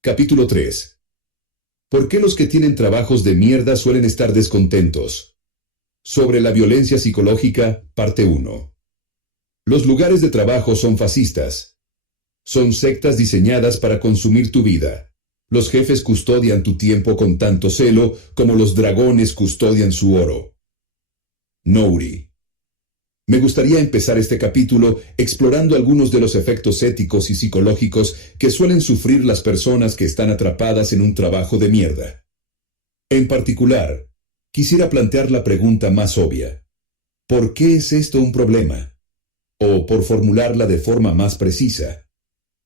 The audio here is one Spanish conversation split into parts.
Capítulo 3. ¿Por qué los que tienen trabajos de mierda suelen estar descontentos? Sobre la violencia psicológica, parte 1. Los lugares de trabajo son fascistas. Son sectas diseñadas para consumir tu vida. Los jefes custodian tu tiempo con tanto celo como los dragones custodian su oro. Nouri. Me gustaría empezar este capítulo explorando algunos de los efectos éticos y psicológicos que suelen sufrir las personas que están atrapadas en un trabajo de mierda. En particular, quisiera plantear la pregunta más obvia. ¿Por qué es esto un problema? O, por formularla de forma más precisa,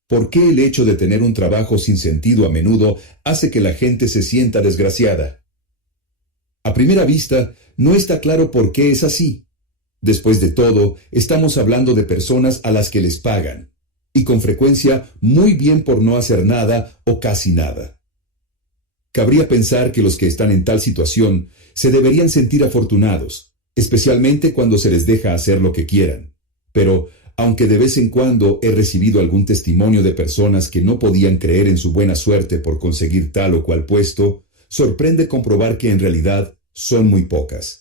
¿por qué el hecho de tener un trabajo sin sentido a menudo hace que la gente se sienta desgraciada? A primera vista, no está claro por qué es así. Después de todo, estamos hablando de personas a las que les pagan, y con frecuencia muy bien por no hacer nada o casi nada. Cabría pensar que los que están en tal situación se deberían sentir afortunados, especialmente cuando se les deja hacer lo que quieran. Pero, aunque de vez en cuando he recibido algún testimonio de personas que no podían creer en su buena suerte por conseguir tal o cual puesto, sorprende comprobar que en realidad son muy pocas.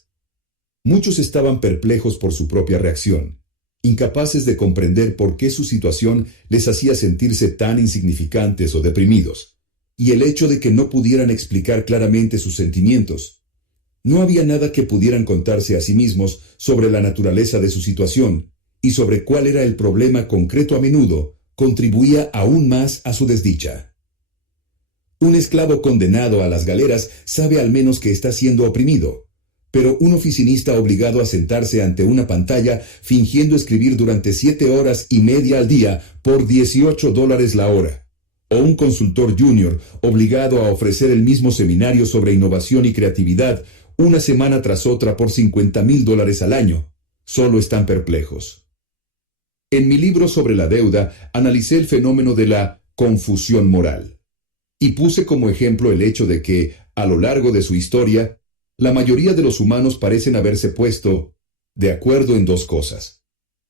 Muchos estaban perplejos por su propia reacción, incapaces de comprender por qué su situación les hacía sentirse tan insignificantes o deprimidos, y el hecho de que no pudieran explicar claramente sus sentimientos. No había nada que pudieran contarse a sí mismos sobre la naturaleza de su situación, y sobre cuál era el problema concreto. A menudo contribuía aún más a su desdicha. Un esclavo condenado a las galeras sabe al menos que está siendo oprimido, pero un oficinista obligado a sentarse ante una pantalla fingiendo escribir durante 7 horas y media al día por $18 la hora, o un consultor junior obligado a ofrecer el mismo seminario sobre innovación y creatividad una semana tras otra por $50,000 al año, solo están perplejos. En mi libro sobre la deuda analicé el fenómeno de la confusión moral, y puse como ejemplo el hecho de que, a lo largo de su historia, la mayoría de los humanos parecen haberse puesto de acuerdo en dos cosas: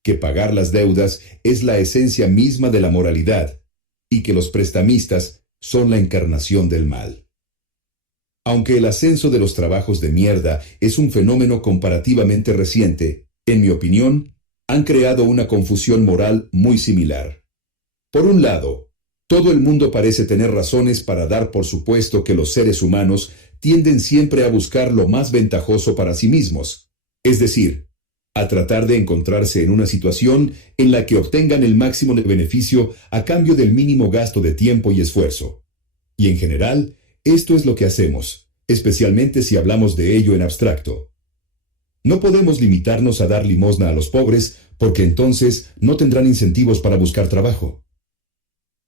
que pagar las deudas es la esencia misma de la moralidad, y que los prestamistas son la encarnación del mal. Aunque el ascenso de los trabajos de mierda es un fenómeno comparativamente reciente, en mi opinión, han creado una confusión moral muy similar. Por un lado, todo el mundo parece tener razones para dar por supuesto que los seres humanos tienden siempre a buscar lo más ventajoso para sí mismos, es decir, a tratar de encontrarse en una situación en la que obtengan el máximo de beneficio a cambio del mínimo gasto de tiempo y esfuerzo. Y en general, esto es lo que hacemos, especialmente si hablamos de ello en abstracto. No podemos limitarnos a dar limosna a los pobres, porque entonces no tendrán incentivos para buscar trabajo.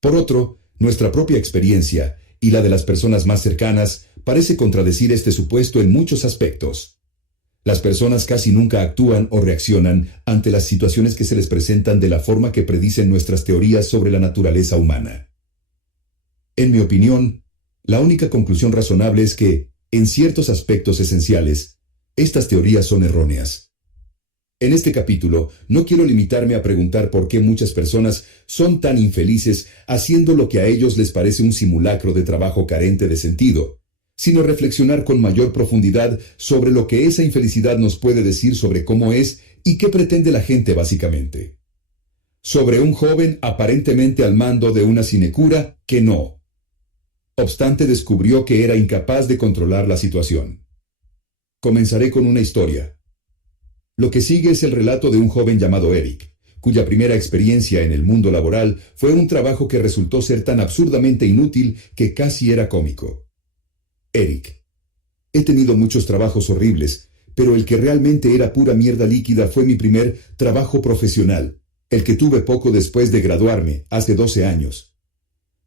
Por otro, nuestra propia experiencia, y la de las personas más cercanas, parece contradecir este supuesto en muchos aspectos. Las personas casi nunca actúan o reaccionan ante las situaciones que se les presentan de la forma que predicen nuestras teorías sobre la naturaleza humana. En mi opinión, la única conclusión razonable es que, en ciertos aspectos esenciales, estas teorías son erróneas. En este capítulo, no quiero limitarme a preguntar por qué muchas personas son tan infelices haciendo lo que a ellos les parece un simulacro de trabajo carente de sentido, sino reflexionar con mayor profundidad sobre lo que esa infelicidad nos puede decir sobre cómo es y qué pretende la gente básicamente. Sobre un joven aparentemente al mando de una sinecura que no obstante descubrió que era incapaz de controlar la situación. Comenzaré con una historia. Lo que sigue es el relato de un joven llamado Eric, cuya primera experiencia en el mundo laboral fue un trabajo que resultó ser tan absurdamente inútil que casi era cómico. Eric: he tenido muchos trabajos horribles, pero el que realmente era pura mierda líquida fue mi primer trabajo profesional, el que tuve poco después de graduarme, hace 12 años.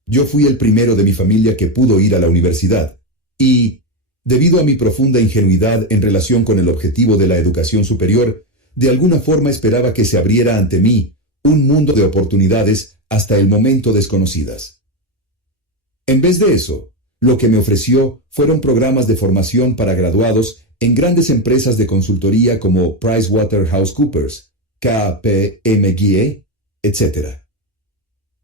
Yo fui el primero de mi familia que pudo ir a la universidad, y, debido a mi profunda ingenuidad en relación con el objetivo de la educación superior, de alguna forma esperaba que se abriera ante mí un mundo de oportunidades hasta el momento desconocidas. En vez de eso, lo que me ofreció fueron programas de formación para graduados en grandes empresas de consultoría como PricewaterhouseCoopers, KPMG, etc.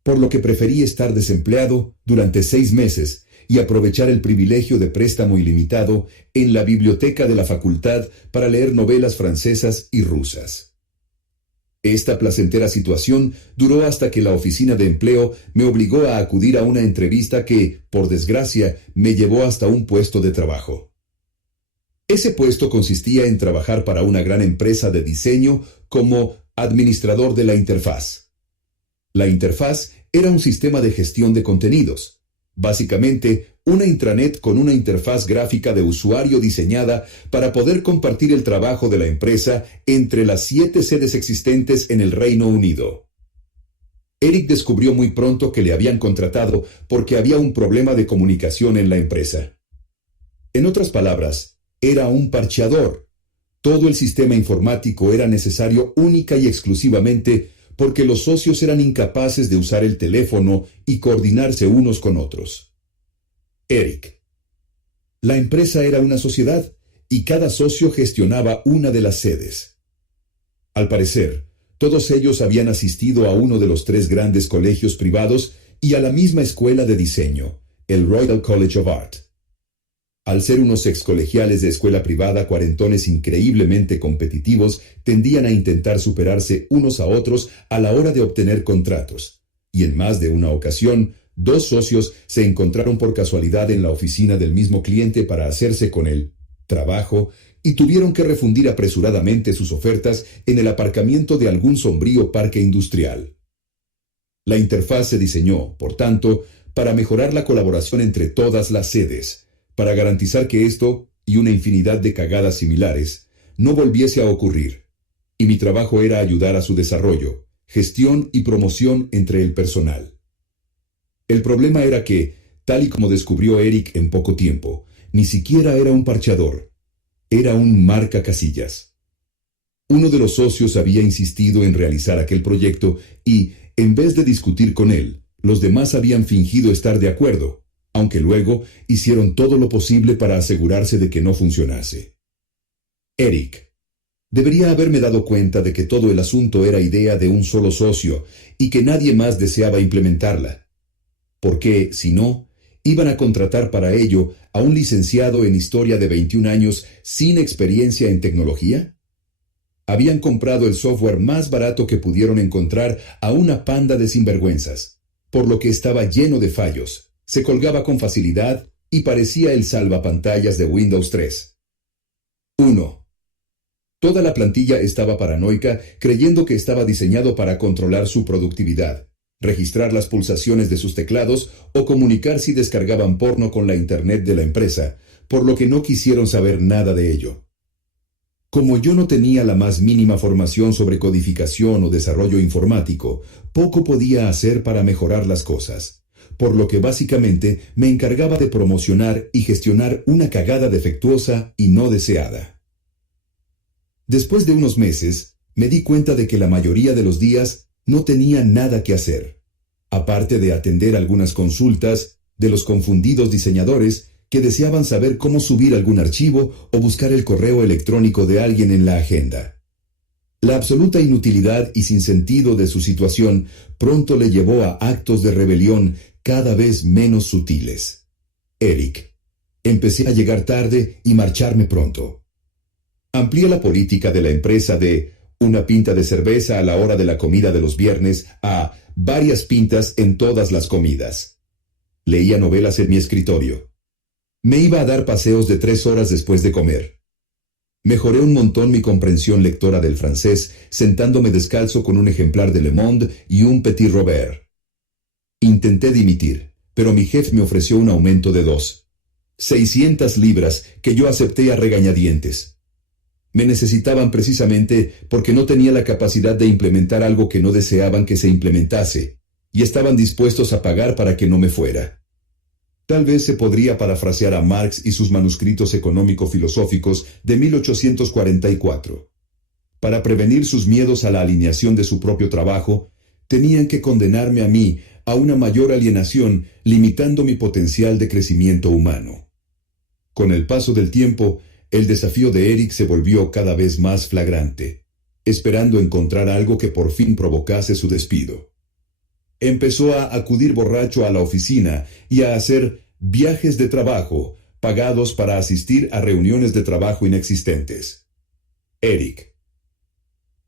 por lo que preferí estar desempleado durante 6 meses y aprovechar el privilegio de préstamo ilimitado en la biblioteca de la facultad para leer novelas francesas y rusas. Esta placentera situación duró hasta que la oficina de empleo me obligó a acudir a una entrevista que, por desgracia, me llevó hasta un puesto de trabajo. Ese puesto consistía en trabajar para una gran empresa de diseño como administrador de la interfaz. La interfaz era un sistema de gestión de contenidos, básicamente una intranet con una interfaz gráfica de usuario diseñada para poder compartir el trabajo de la empresa entre las 7 sedes existentes en el Reino Unido. Eric descubrió muy pronto que le habían contratado porque había un problema de comunicación en la empresa. En otras palabras, era un parcheador. Todo el sistema informático era necesario única y exclusivamente porque los socios eran incapaces de usar el teléfono y coordinarse unos con otros. Eric. La empresa era una sociedad y cada socio gestionaba una de las sedes. Al parecer, todos ellos habían asistido a uno de los 3 grandes colegios privados y a la misma escuela de diseño, el Royal College of Art. Al ser unos excolegiales de escuela privada cuarentones increíblemente competitivos, tendían a intentar superarse unos a otros a la hora de obtener contratos. Y en más de una ocasión, 2 socios se encontraron por casualidad en la oficina del mismo cliente para hacerse con el trabajo y tuvieron que refundir apresuradamente sus ofertas en el aparcamiento de algún sombrío parque industrial. La interfaz se diseñó, por tanto, para mejorar la colaboración entre todas las sedes, para garantizar que esto, y una infinidad de cagadas similares, no volviese a ocurrir, y mi trabajo era ayudar a su desarrollo, gestión y promoción entre el personal. El problema era que, tal y como descubrió Eric en poco tiempo, ni siquiera era un parcheador, era un marcacasillas. Uno de los socios había insistido en realizar aquel proyecto y, en vez de discutir con él, los demás habían fingido estar de acuerdo, aunque luego hicieron todo lo posible para asegurarse de que no funcionase. Eric. Debería haberme dado cuenta de que todo el asunto era idea de un solo socio y que nadie más deseaba implementarla. Porque, si no, iban a contratar para ello a un licenciado en historia de 21 años sin experiencia en tecnología. Habían comprado el software más barato que pudieron encontrar a una panda de sinvergüenzas, por lo que estaba lleno de fallos. Se colgaba con facilidad y parecía el salvapantallas de Windows 3. 1. Toda la plantilla estaba paranoica, creyendo que estaba diseñado para controlar su productividad, registrar las pulsaciones de sus teclados o comunicar si descargaban porno con la internet de la empresa, por lo que no quisieron saber nada de ello. Como yo no tenía la más mínima formación sobre codificación o desarrollo informático, poco podía hacer para mejorar las cosas, por lo que básicamente me encargaba de promocionar y gestionar una cagada defectuosa y no deseada. Después de unos meses, me di cuenta de que la mayoría de los días no tenía nada que hacer, aparte de atender algunas consultas de los confundidos diseñadores que deseaban saber cómo subir algún archivo o buscar el correo electrónico de alguien en la agenda. La absoluta inutilidad y sinsentido de su situación pronto le llevó a actos de rebelión cada vez menos sutiles. Eric. Empecé a llegar tarde y marcharme pronto. Amplié la política de la empresa de una pinta de cerveza a la hora de la comida de los viernes a varias pintas en todas las comidas. Leía novelas en mi escritorio. Me iba a dar paseos de 3 horas después de comer. Mejoré un montón mi comprensión lectora del francés, sentándome descalzo con un ejemplar de Le Monde y un Petit Robert. Intenté dimitir, pero mi jefe me ofreció un aumento de 600 libras que yo acepté a regañadientes. Me necesitaban precisamente porque no tenía la capacidad de implementar algo que no deseaban que se implementase, y estaban dispuestos a pagar para que no me fuera. Tal vez se podría parafrasear a Marx y sus manuscritos económico-filosóficos de 1844. Para prevenir sus miedos a la alineación de su propio trabajo, tenían que condenarme a mí a una mayor alienación, limitando mi potencial de crecimiento humano. Con el paso del tiempo, el desafío de Eric se volvió cada vez más flagrante, esperando encontrar algo que por fin provocase su despido. Empezó a acudir borracho a la oficina y a hacer viajes de trabajo pagados para asistir a reuniones de trabajo inexistentes. Eric.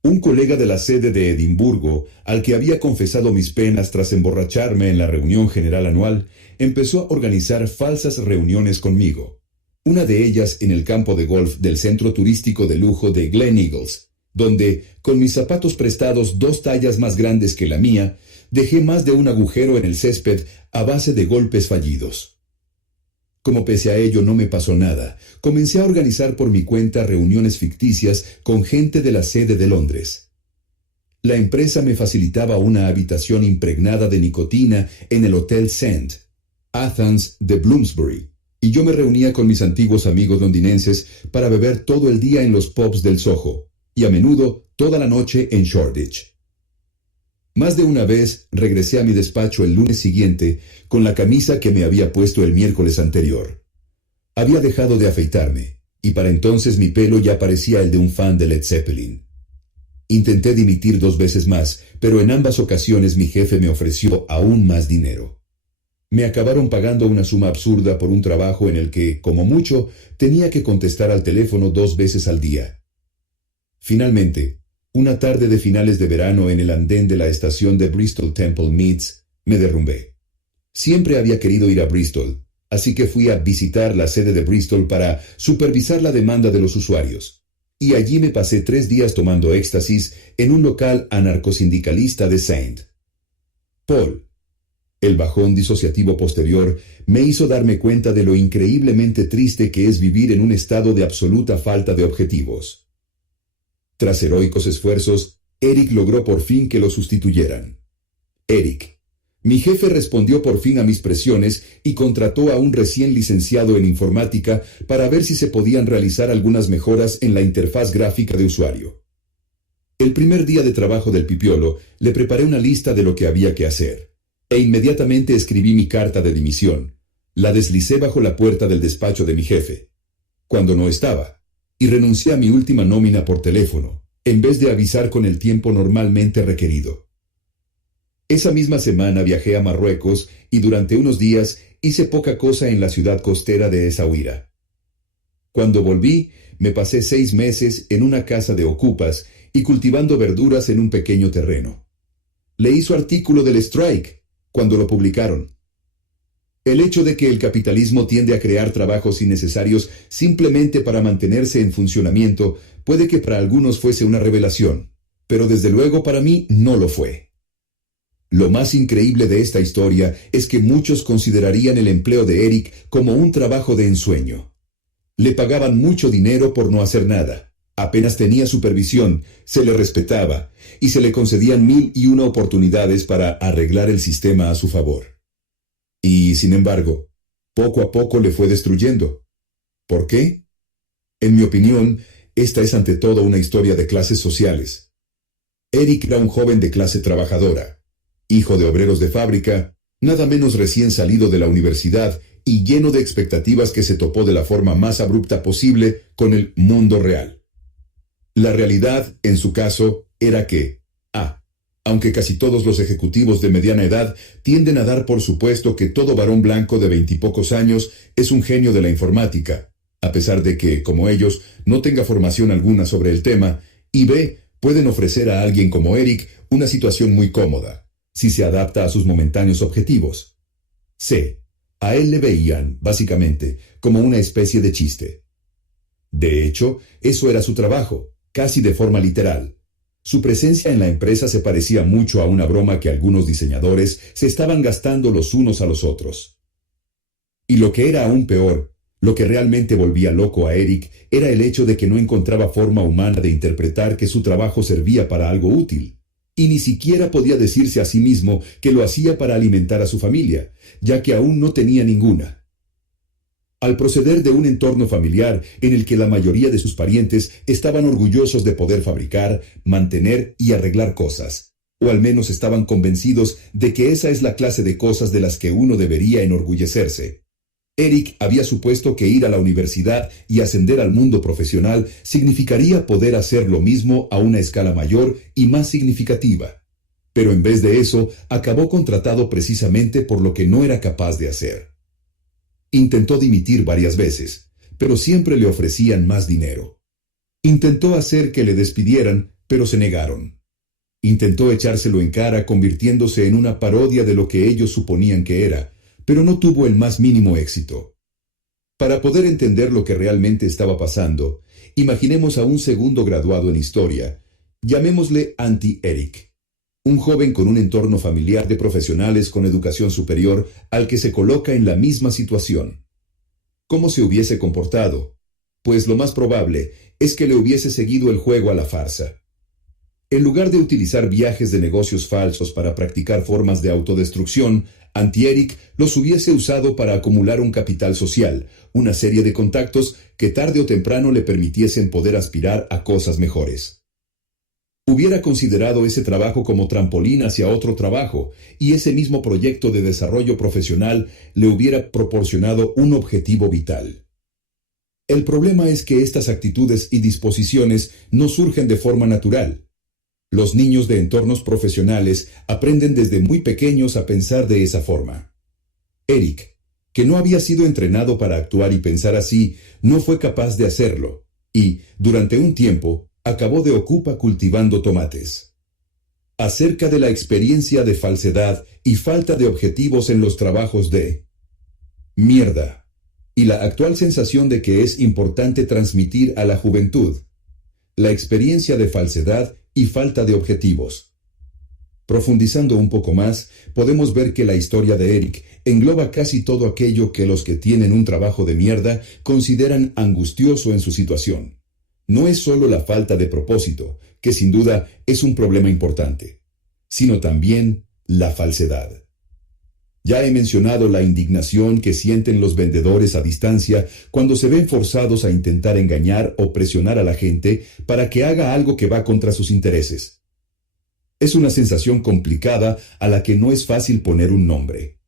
Un colega de la sede de Edimburgo, al que había confesado mis penas tras emborracharme en la reunión general anual, empezó a organizar falsas reuniones conmigo. Una de ellas en el campo de golf del centro turístico de lujo de Glen Eagles, donde, con mis zapatos prestados 2 tallas más grandes que la mía, dejé más de un agujero en el césped a base de golpes fallidos. Como pese a ello no me pasó nada, comencé a organizar por mi cuenta reuniones ficticias con gente de la sede de Londres. La empresa me facilitaba una habitación impregnada de nicotina en el Hotel St. Athans de Bloomsbury, y yo me reunía con mis antiguos amigos londinenses para beber todo el día en los pubs del Soho, y a menudo toda la noche en Shoreditch. Más de una vez regresé a mi despacho el lunes siguiente con la camisa que me había puesto el miércoles anterior. Había dejado de afeitarme, y para entonces mi pelo ya parecía el de un fan de Led Zeppelin. Intenté dimitir 2 veces más, pero en ambas ocasiones mi jefe me ofreció aún más dinero. Me acabaron pagando una suma absurda por un trabajo en el que, como mucho, tenía que contestar al teléfono 2 veces al día. Finalmente, una tarde de finales de verano en el andén de la estación de Bristol Temple Meads, me derrumbé. Siempre había querido ir a Bristol, así que fui a visitar la sede de Bristol para supervisar la demanda de los usuarios. Y allí me pasé 3 días tomando éxtasis en un local anarcosindicalista de St. Paul. El bajón disociativo posterior me hizo darme cuenta de lo increíblemente triste que es vivir en un estado de absoluta falta de objetivos. Tras heroicos esfuerzos, Eric logró por fin que lo sustituyeran. Eric. Mi jefe respondió por fin a mis presiones y contrató a un recién licenciado en informática para ver si se podían realizar algunas mejoras en la interfaz gráfica de usuario. El primer día de trabajo del pipiolo, le preparé una lista de lo que había que hacer, e inmediatamente escribí mi carta de dimisión. La deslicé bajo la puerta del despacho de mi jefe, cuando no estaba, y renuncié a mi última nómina por teléfono, en vez de avisar con el tiempo normalmente requerido. Esa misma semana viajé a Marruecos y durante unos días hice poca cosa en la ciudad costera de Essaouira. Cuando volví, me pasé 6 meses en una casa de ocupas y cultivando verduras en un pequeño terreno. Leí su artículo del strike cuando lo publicaron. El hecho de que el capitalismo tiende a crear trabajos innecesarios simplemente para mantenerse en funcionamiento puede que para algunos fuese una revelación, pero desde luego para mí no lo fue. Lo más increíble de esta historia es que muchos considerarían el empleo de Eric como un trabajo de ensueño. Le pagaban mucho dinero por no hacer nada, apenas tenía supervisión, se le respetaba y se le concedían 1001 oportunidades para arreglar el sistema a su favor. Y, sin embargo, poco a poco le fue destruyendo. ¿Por qué? En mi opinión, esta es ante todo una historia de clases sociales. Eric era un joven de clase trabajadora, hijo de obreros de fábrica, nada menos recién salido de la universidad y lleno de expectativas que se topó de la forma más abrupta posible con el mundo real. La realidad, en su caso, era que aunque casi todos los ejecutivos de mediana edad tienden a dar por supuesto que todo varón blanco de 20 y pocos años es un genio de la informática, a pesar de que, como ellos, no tenga formación alguna sobre el tema, y pueden ofrecer a alguien como Eric una situación muy cómoda, si se adapta a sus momentáneos objetivos. A él le veían, básicamente, como una especie de chiste. De hecho, eso era su trabajo, casi de forma literal. Su presencia en la empresa se parecía mucho a una broma que algunos diseñadores se estaban gastando los unos a los otros. Y lo que era aún peor, lo que realmente volvía loco a Eric, era el hecho de que no encontraba forma humana de interpretar que su trabajo servía para algo útil, y ni siquiera podía decirse a sí mismo que lo hacía para alimentar a su familia, ya que aún no tenía ninguna. Al proceder de un entorno familiar en el que la mayoría de sus parientes estaban orgullosos de poder fabricar, mantener y arreglar cosas, o al menos estaban convencidos de que esa es la clase de cosas de las que uno debería enorgullecerse. Eric había supuesto que ir a la universidad y ascender al mundo profesional significaría poder hacer lo mismo a una escala mayor y más significativa. pero en vez de eso, acabó contratado precisamente por lo que no era capaz de hacer. Intentó dimitir varias veces, pero siempre le ofrecían más dinero. Intentó hacer que le despidieran, pero se negaron. Intentó echárselo en cara convirtiéndose en una parodia de lo que ellos suponían que era, pero no tuvo el más mínimo éxito. Para poder entender lo que realmente estaba pasando, imaginemos a un segundo graduado en historia, llamémosle Auntie Eric, un joven con un entorno familiar de profesionales con educación superior al que se coloca en la misma situación. ¿Cómo se hubiese comportado? Pues lo más probable es que le hubiese seguido el juego a la farsa. En lugar de utilizar viajes de negocios falsos para practicar formas de autodestrucción, Auntie Eric los hubiese usado para acumular un capital social, una serie de contactos que tarde o temprano le permitiesen poder aspirar a cosas mejores. Hubiera considerado ese trabajo como trampolín hacia otro trabajo, y ese mismo proyecto de desarrollo profesional le hubiera proporcionado un objetivo vital. El problema es que estas actitudes y disposiciones no surgen de forma natural. Los niños de entornos profesionales aprenden desde muy pequeños a pensar de esa forma. Eric, que no había sido entrenado para actuar y pensar así, no fue capaz de hacerlo, y, durante un tiempo, acabó de ocupa cultivando tomates. Acerca de la experiencia de falsedad y falta de objetivos en los trabajos de mierda, y la actual sensación de que es importante transmitir a la juventud. La experiencia de falsedad y falta de objetivos. Profundizando un poco más, podemos ver que la historia de Eric engloba casi todo aquello que los que tienen un trabajo de mierda consideran angustioso en su situación. No es solo la falta de propósito, que sin duda es un problema importante, sino también la falsedad. Ya he mencionado la indignación que sienten los vendedores a distancia cuando se ven forzados a intentar engañar o presionar a la gente para que haga algo que va contra sus intereses. Es una sensación complicada a la que no es fácil poner un nombre.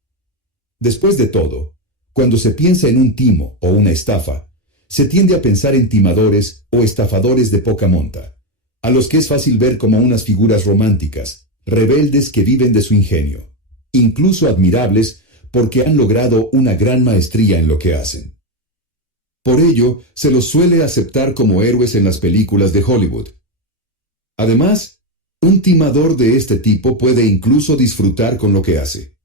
Después de todo, cuando se piensa en un timo o una estafa, se tiende a pensar en timadores o estafadores de poca monta, a los que es fácil ver como unas figuras románticas, rebeldes que viven de su ingenio, incluso admirables porque han logrado una gran maestría en lo que hacen. Por ello, se los suele aceptar como héroes en las películas de Hollywood. Además, un timador de este tipo puede incluso disfrutar con lo que hace.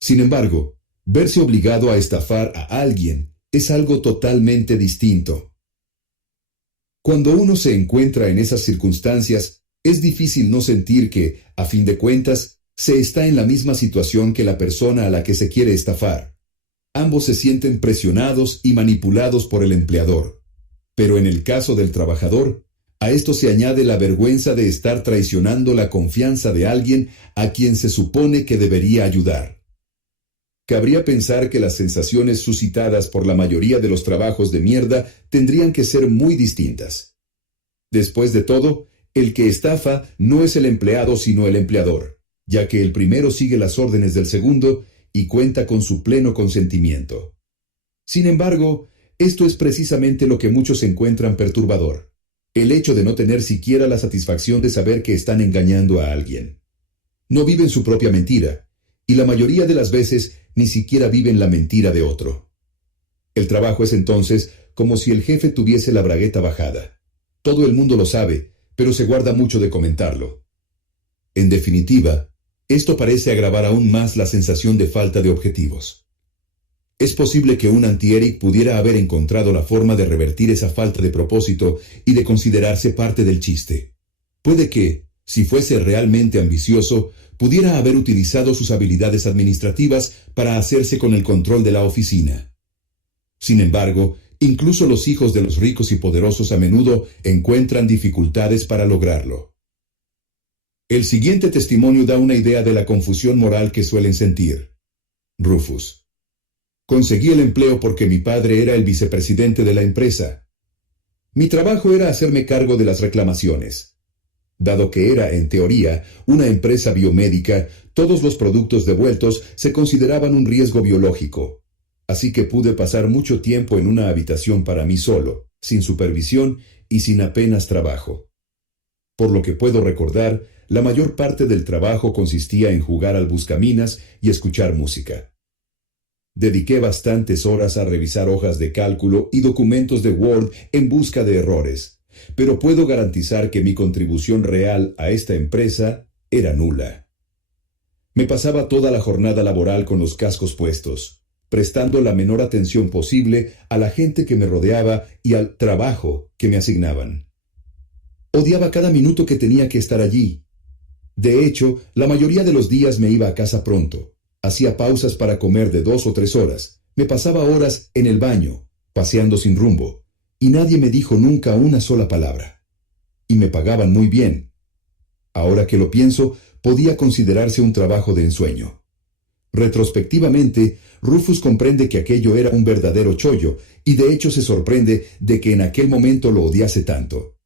Sin embargo, verse obligado a estafar a alguien es algo totalmente distinto. Cuando uno se encuentra en esas circunstancias, es difícil no sentir que, a fin de cuentas, se está en la misma situación que la persona a la que se quiere estafar. Ambos se sienten presionados y manipulados por el empleador. Pero en el caso del trabajador, a esto se añade la vergüenza de estar traicionando la confianza de alguien a quien se supone que debería ayudar. Cabría pensar que las sensaciones suscitadas por la mayoría de los trabajos de mierda tendrían que ser muy distintas. Después de todo, el que estafa no es el empleado sino el empleador, ya que el primero sigue las órdenes del segundo y cuenta con su pleno consentimiento. Sin embargo, esto es precisamente lo que muchos encuentran perturbador, el hecho de no tener siquiera la satisfacción de saber que están engañando a alguien. No viven su propia mentira, y la mayoría de las veces ni siquiera viven la mentira de otro. El trabajo es entonces como si el jefe tuviese la bragueta bajada. Todo el mundo lo sabe, pero se guarda mucho de comentarlo. En definitiva, esto parece agravar aún más la sensación de falta de objetivos. Es posible que un Auntie Eric pudiera haber encontrado la forma de revertir esa falta de propósito y de considerarse parte del chiste. Puede que, si fuese realmente ambicioso, pudiera haber utilizado sus habilidades administrativas para hacerse con el control de la oficina. Sin embargo, incluso los hijos de los ricos y poderosos a menudo encuentran dificultades para lograrlo. El siguiente testimonio da una idea de la confusión moral que suelen sentir. Rufus: conseguí el empleo porque mi padre era el vicepresidente de la empresa. Mi trabajo era hacerme cargo de las reclamaciones. Dado que era, en teoría, una empresa biomédica, todos los productos devueltos se consideraban un riesgo biológico. Así que pude pasar mucho tiempo en una habitación para mí solo, sin supervisión y sin apenas trabajo. Por lo que puedo recordar, la mayor parte del trabajo consistía en jugar al buscaminas y escuchar música. Dediqué bastantes horas a revisar hojas de cálculo y documentos de Word en busca de errores, pero puedo garantizar que mi contribución real a esta empresa era nula. Me pasaba toda la jornada laboral con los cascos puestos, prestando la menor atención posible a la gente que me rodeaba y al trabajo que me asignaban. Odiaba cada minuto que tenía que estar allí. De hecho, la mayoría de los días me iba a casa pronto. Hacía pausas para comer de 2 o 3 horas. Me pasaba horas en el baño, paseando sin rumbo, y nadie me dijo nunca una sola palabra. Y me pagaban muy bien. Ahora que lo pienso, podía considerarse un trabajo de ensueño. Retrospectivamente, Rufus comprende que aquello era un verdadero chollo, y de hecho se sorprende de que en aquel momento lo odiase tanto.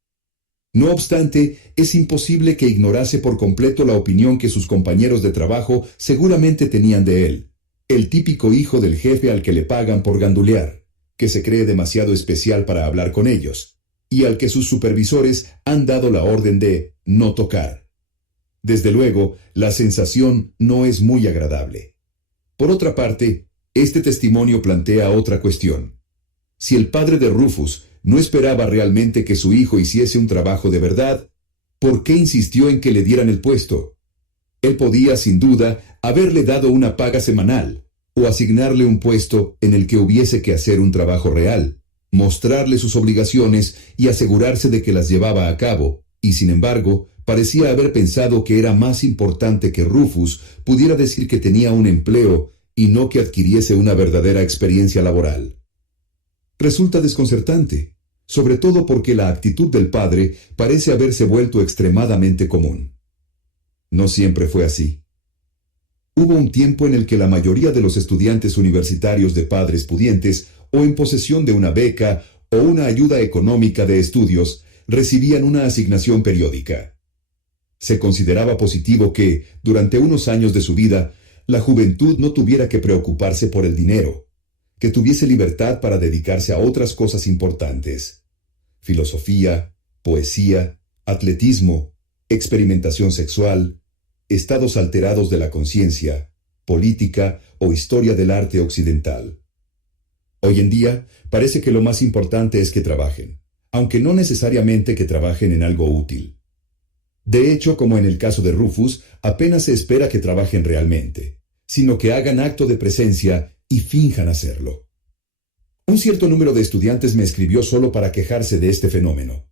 No obstante, es imposible que ignorase por completo la opinión que sus compañeros de trabajo seguramente tenían de él, el típico hijo del jefe al que le pagan por gandulear, que se cree demasiado especial para hablar con ellos, y al que sus supervisores han dado la orden de no tocar. Desde luego, la sensación no es muy agradable. Por otra parte, este testimonio plantea otra cuestión. Si el padre de Rufus no esperaba realmente que su hijo hiciese un trabajo de verdad, ¿por qué insistió en que le dieran el puesto? Él podía, sin duda, haberle dado una paga semanal, o asignarle un puesto en el que hubiese que hacer un trabajo real, mostrarle sus obligaciones y asegurarse de que las llevaba a cabo, y sin embargo, parecía haber pensado que era más importante que Rufus pudiera decir que tenía un empleo y no que adquiriese una verdadera experiencia laboral. Resulta desconcertante, sobre todo porque la actitud del padre parece haberse vuelto extremadamente común. No siempre fue así. Hubo un tiempo en el que la mayoría de los estudiantes universitarios de padres pudientes o en posesión de una beca o una ayuda económica de estudios recibían una asignación periódica. Se consideraba positivo que, durante unos años de su vida, la juventud no tuviera que preocuparse por el dinero, que tuviese libertad para dedicarse a otras cosas importantes: filosofía, poesía, atletismo, experimentación sexual, estados alterados de la conciencia, política o historia del arte occidental. Hoy en día parece que lo más importante es que trabajen, aunque no necesariamente que trabajen en algo útil. De hecho, como en el caso de Rufus, apenas se espera que trabajen realmente, sino que hagan acto de presencia y finjan hacerlo. Un cierto número de estudiantes me escribió solo para quejarse de este fenómeno.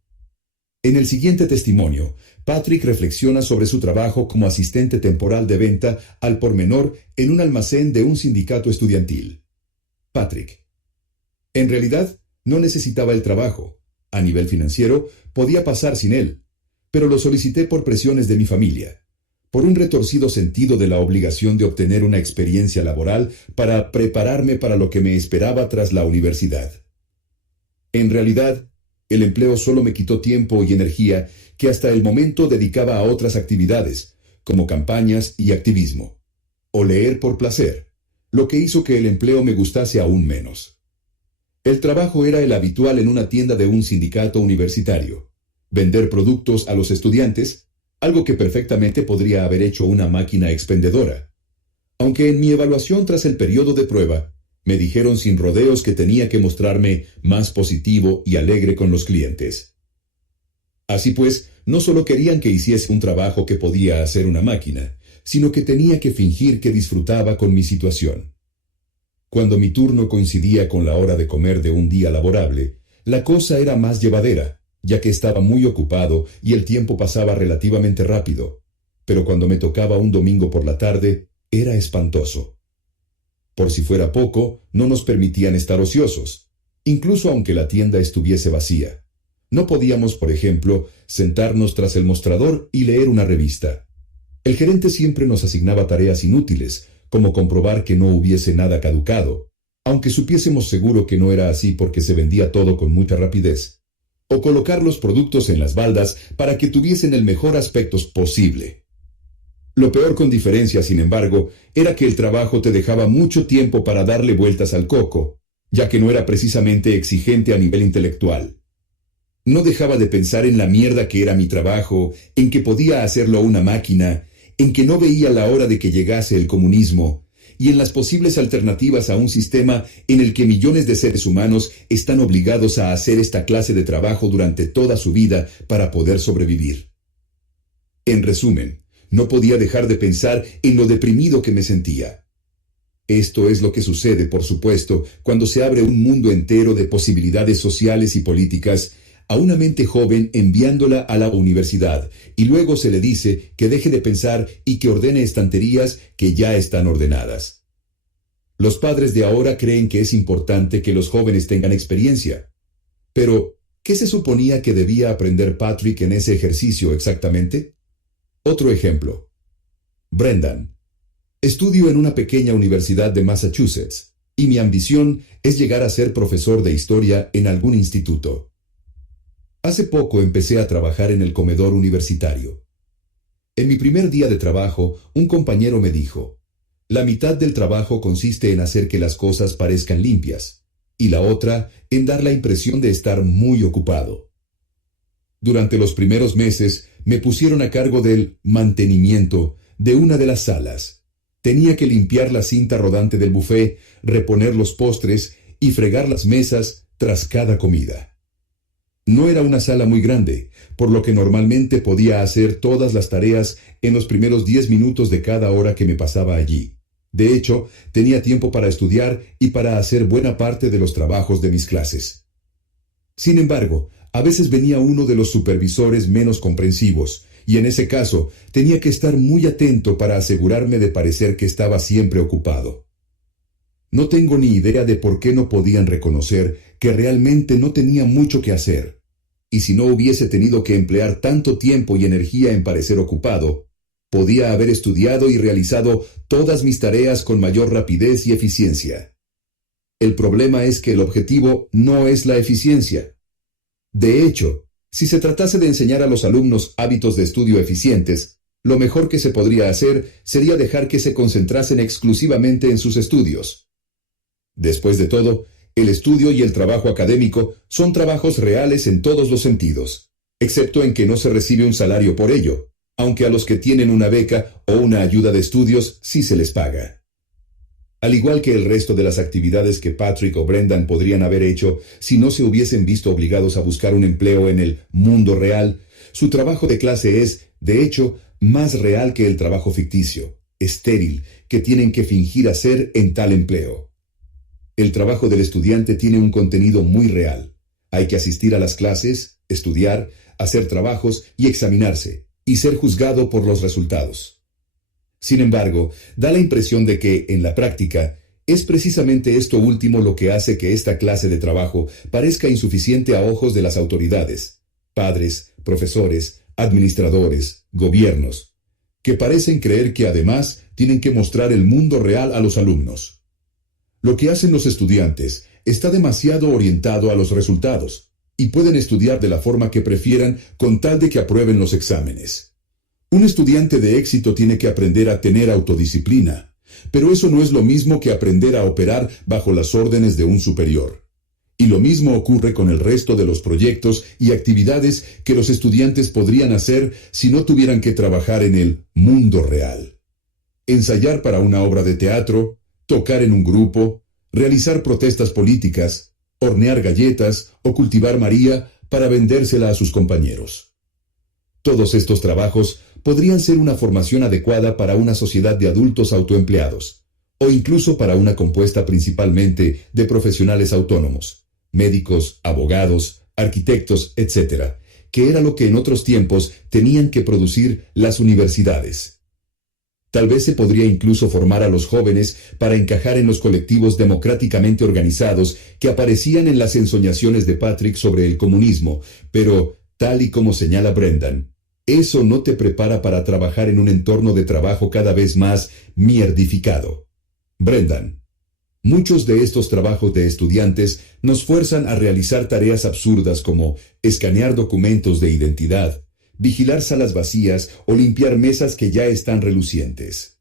En el siguiente testimonio, Patrick reflexiona sobre su trabajo como asistente temporal de venta al por menor en un almacén de un sindicato estudiantil. Patrick: en realidad, no necesitaba el trabajo. A nivel financiero, podía pasar sin él, pero lo solicité por presiones de mi familia, por un retorcido sentido de la obligación de obtener una experiencia laboral para prepararme para lo que me esperaba tras la universidad. En realidad, el empleo solo me quitó tiempo y energía que hasta el momento dedicaba a otras actividades, como campañas y activismo, o leer por placer, lo que hizo que el empleo me gustase aún menos. El trabajo era el habitual en una tienda de un sindicato universitario: vender productos a los estudiantes, algo que perfectamente podría haber hecho una máquina expendedora. Aunque en mi evaluación tras el periodo de prueba, me dijeron sin rodeos que tenía que mostrarme más positivo y alegre con los clientes. Así pues, no solo querían que hiciese un trabajo que podía hacer una máquina, sino que tenía que fingir que disfrutaba con mi situación. Cuando mi turno coincidía con la hora de comer de un día laborable, la cosa era más llevadera, ya que estaba muy ocupado y el tiempo pasaba relativamente rápido. Pero cuando me tocaba un domingo por la tarde, era espantoso. Por si fuera poco, no nos permitían estar ociosos, incluso aunque la tienda estuviese vacía. No podíamos, por ejemplo, sentarnos tras el mostrador y leer una revista. El gerente siempre nos asignaba tareas inútiles, como comprobar que no hubiese nada caducado, aunque supiésemos seguro que no era así porque se vendía todo con mucha rapidez, o colocar los productos en las baldas para que tuviesen el mejor aspecto posible. Lo peor con diferencia, sin embargo, era que el trabajo te dejaba mucho tiempo para darle vueltas al coco, ya que no era precisamente exigente a nivel intelectual. No dejaba de pensar en la mierda que era mi trabajo, en que podía hacerlo una máquina, en que no veía la hora de que llegase el comunismo, y en las posibles alternativas a un sistema en el que millones de seres humanos están obligados a hacer esta clase de trabajo durante toda su vida para poder sobrevivir. En resumen, no podía dejar de pensar en lo deprimido que me sentía. Esto es lo que sucede, por supuesto, cuando se abre un mundo entero de posibilidades sociales y políticas a una mente joven enviándola a la universidad, y luego se le dice que deje de pensar y que ordene estanterías que ya están ordenadas. Los padres de ahora creen que es importante que los jóvenes tengan experiencia. Pero, ¿qué se suponía que debía aprender Patrick en ese ejercicio exactamente? Otro ejemplo. Brendan. Estudio en una pequeña universidad de Massachusetts, y mi ambición es llegar a ser profesor de historia en algún instituto. Hace poco empecé a trabajar en el comedor universitario. En mi primer día de trabajo, un compañero me dijo, la mitad del trabajo consiste en hacer que las cosas parezcan limpias, y la otra en dar la impresión de estar muy ocupado. Durante los primeros meses me pusieron a cargo del mantenimiento de una de las salas. Tenía que limpiar la cinta rodante del buffet, reponer los postres y fregar las mesas tras cada comida. No era una sala muy grande, por lo que normalmente podía hacer todas las tareas en los primeros 10 minutos de cada hora que me pasaba allí. De hecho, tenía tiempo para estudiar y para hacer buena parte de los trabajos de mis clases. Sin embargo, a veces venía uno de los supervisores menos comprensivos, y en ese caso tenía que estar muy atento para asegurarme de parecer que estaba siempre ocupado. No tengo ni idea de por qué no podían reconocer que realmente no tenía mucho que hacer, y si no hubiese tenido que emplear tanto tiempo y energía en parecer ocupado, podía haber estudiado y realizado todas mis tareas con mayor rapidez y eficiencia. El problema es que el objetivo no es la eficiencia. De hecho, si se tratase de enseñar a los alumnos hábitos de estudio eficientes, lo mejor que se podría hacer sería dejar que se concentrasen exclusivamente en sus estudios. Después de todo, el estudio y el trabajo académico son trabajos reales en todos los sentidos, excepto en que no se recibe un salario por ello, aunque a los que tienen una beca o una ayuda de estudios sí se les paga. Al igual que el resto de las actividades que Patrick o Brendan podrían haber hecho si no se hubiesen visto obligados a buscar un empleo en el mundo real, su trabajo de clase es, de hecho, más real que el trabajo ficticio, estéril, que tienen que fingir hacer en tal empleo. El trabajo del estudiante tiene un contenido muy real. Hay que asistir a las clases, estudiar, hacer trabajos y examinarse, y ser juzgado por los resultados. Sin embargo, da la impresión de que, en la práctica, es precisamente esto último lo que hace que esta clase de trabajo parezca insuficiente a ojos de las autoridades, padres, profesores, administradores, gobiernos, que parecen creer que además tienen que mostrar el mundo real a los alumnos. Lo que hacen los estudiantes está demasiado orientado a los resultados, y pueden estudiar de la forma que prefieran con tal de que aprueben los exámenes. Un estudiante de éxito tiene que aprender a tener autodisciplina, pero eso no es lo mismo que aprender a operar bajo las órdenes de un superior. Y lo mismo ocurre con el resto de los proyectos y actividades que los estudiantes podrían hacer si no tuvieran que trabajar en el mundo real. Ensayar para una obra de teatro, tocar en un grupo, realizar protestas políticas, hornear galletas o cultivar María para vendérsela a sus compañeros. Todos estos trabajos podrían ser una formación adecuada para una sociedad de adultos autoempleados, o incluso para una compuesta principalmente de profesionales autónomos, médicos, abogados, arquitectos, etc., que era lo que en otros tiempos tenían que producir las universidades. Tal vez se podría incluso formar a los jóvenes para encajar en los colectivos democráticamente organizados que aparecían en las ensoñaciones de Patrick sobre el comunismo, pero, tal y como señala Brendan, eso no te prepara para trabajar en un entorno de trabajo cada vez más mierdificado. Brendan, muchos de estos trabajos de estudiantes nos fuerzan a realizar tareas absurdas como escanear documentos de identidad, vigilar salas vacías o limpiar mesas que ya están relucientes.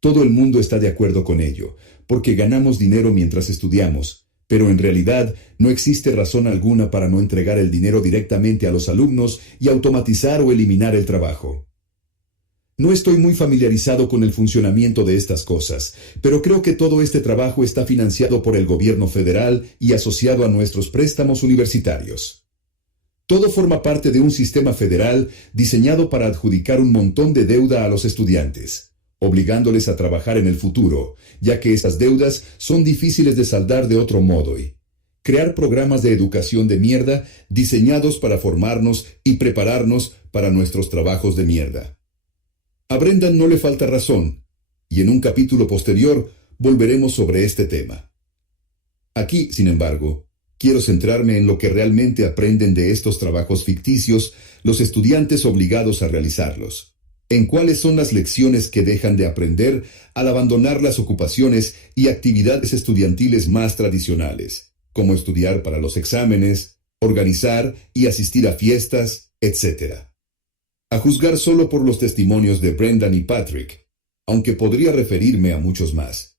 Todo el mundo está de acuerdo con ello, porque ganamos dinero mientras estudiamos, pero en realidad no existe razón alguna para no entregar el dinero directamente a los alumnos y automatizar o eliminar el trabajo. No estoy muy familiarizado con el funcionamiento de estas cosas, pero creo que todo este trabajo está financiado por el gobierno federal y asociado a nuestros préstamos universitarios. Todo forma parte de un sistema federal diseñado para adjudicar un montón de deuda a los estudiantes, obligándoles a trabajar en el futuro, ya que esas deudas son difíciles de saldar de otro modo y crear programas de educación de mierda diseñados para formarnos y prepararnos para nuestros trabajos de mierda. A Brendan no le falta razón, y en un capítulo posterior volveremos sobre este tema. Aquí, sin embargo, quiero centrarme en lo que realmente aprenden de estos trabajos ficticios los estudiantes obligados a realizarlos, en cuáles son las lecciones que dejan de aprender al abandonar las ocupaciones y actividades estudiantiles más tradicionales, como estudiar para los exámenes, organizar y asistir a fiestas, etc. A juzgar solo por los testimonios de Brendan y Patrick, aunque podría referirme a muchos más,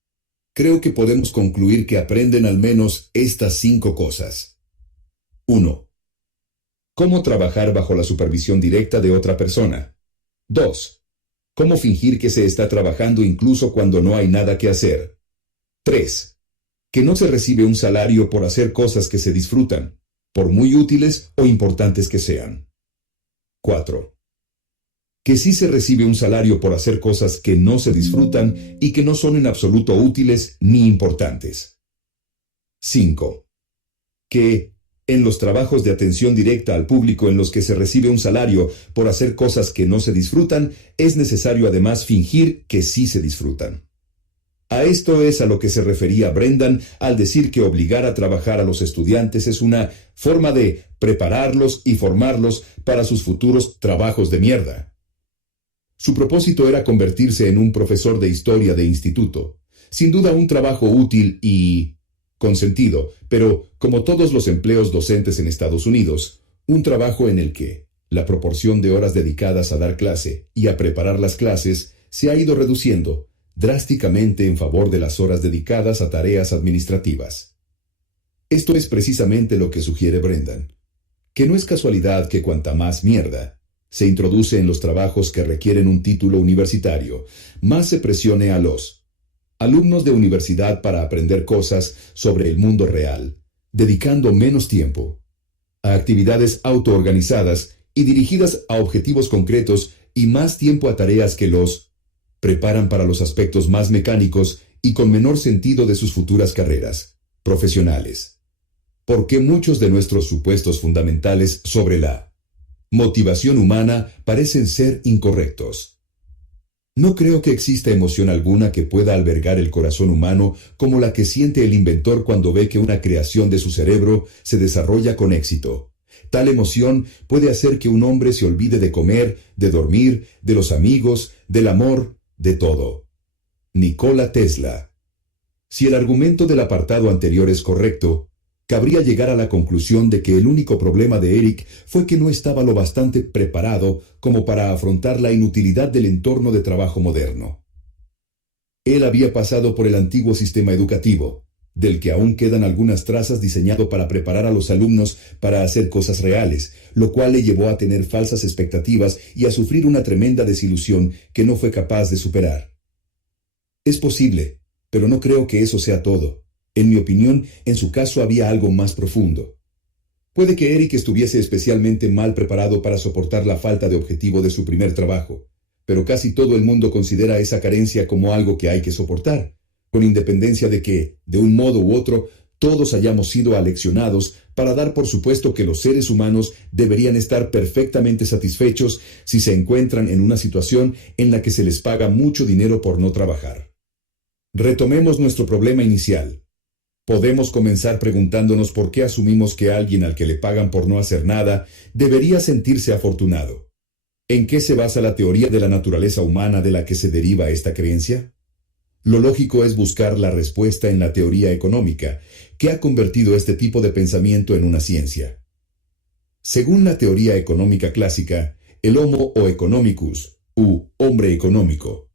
creo que podemos concluir que aprenden al menos estas 5 cosas. 1. Cómo trabajar bajo la supervisión directa de otra persona. 2. Cómo fingir que se está trabajando incluso cuando no hay nada que hacer. 3. Que no se recibe un salario por hacer cosas que se disfrutan, por muy útiles o importantes que sean. 4. Que sí se recibe un salario por hacer cosas que no se disfrutan y que no son en absoluto útiles ni importantes. 5. Que, en los trabajos de atención directa al público en los que se recibe un salario por hacer cosas que no se disfrutan, es necesario además fingir que sí se disfrutan. A esto es a lo que se refería Brendan al decir que obligar a trabajar a los estudiantes es una forma de prepararlos y formarlos para sus futuros trabajos de mierda. Su propósito era convertirse en un profesor de historia de instituto. Sin duda un trabajo útil y con sentido, pero, como todos los empleos docentes en Estados Unidos, un trabajo en el que la proporción de horas dedicadas a dar clase y a preparar las clases se ha ido reduciendo drásticamente en favor de las horas dedicadas a tareas administrativas. Esto es precisamente lo que sugiere Brendan, que no es casualidad que cuanta más mierda se introduce en los trabajos que requieren un título universitario, más se presione a los alumnos de universidad para aprender cosas sobre el mundo real, dedicando menos tiempo a actividades autoorganizadas y dirigidas a objetivos concretos y más tiempo a tareas que los preparan para los aspectos más mecánicos y con menor sentido de sus futuras carreras profesionales. Porque muchos de nuestros supuestos fundamentales sobre la motivación humana parecen ser incorrectos. No creo que exista emoción alguna que pueda albergar el corazón humano como la que siente el inventor cuando ve que una creación de su cerebro se desarrolla con éxito. Tal emoción puede hacer que un hombre se olvide de comer, de dormir, de los amigos, del amor, de todo. Nikola Tesla. Si el argumento del apartado anterior es correcto, cabría llegar a la conclusión de que el único problema de Eric fue que no estaba lo bastante preparado como para afrontar la inutilidad del entorno de trabajo moderno. Él había pasado por el antiguo sistema educativo, del que aún quedan algunas trazas diseñado para preparar a los alumnos para hacer cosas reales, lo cual le llevó a tener falsas expectativas y a sufrir una tremenda desilusión que no fue capaz de superar. Es posible, pero no creo que eso sea todo. En mi opinión, en su caso había algo más profundo. Puede que Eric estuviese especialmente mal preparado para soportar la falta de objetivo de su primer trabajo, pero casi todo el mundo considera esa carencia como algo que hay que soportar, con independencia de que, de un modo u otro, todos hayamos sido aleccionados para dar por supuesto que los seres humanos deberían estar perfectamente satisfechos si se encuentran en una situación en la que se les paga mucho dinero por no trabajar. Retomemos nuestro problema inicial. Podemos comenzar preguntándonos por qué asumimos que alguien al que le pagan por no hacer nada debería sentirse afortunado. ¿En qué se basa la teoría de la naturaleza humana de la que se deriva esta creencia? Lo lógico es buscar la respuesta en la teoría económica, que ha convertido este tipo de pensamiento en una ciencia. Según la teoría económica clásica, el Homo o economicus, u hombre económico,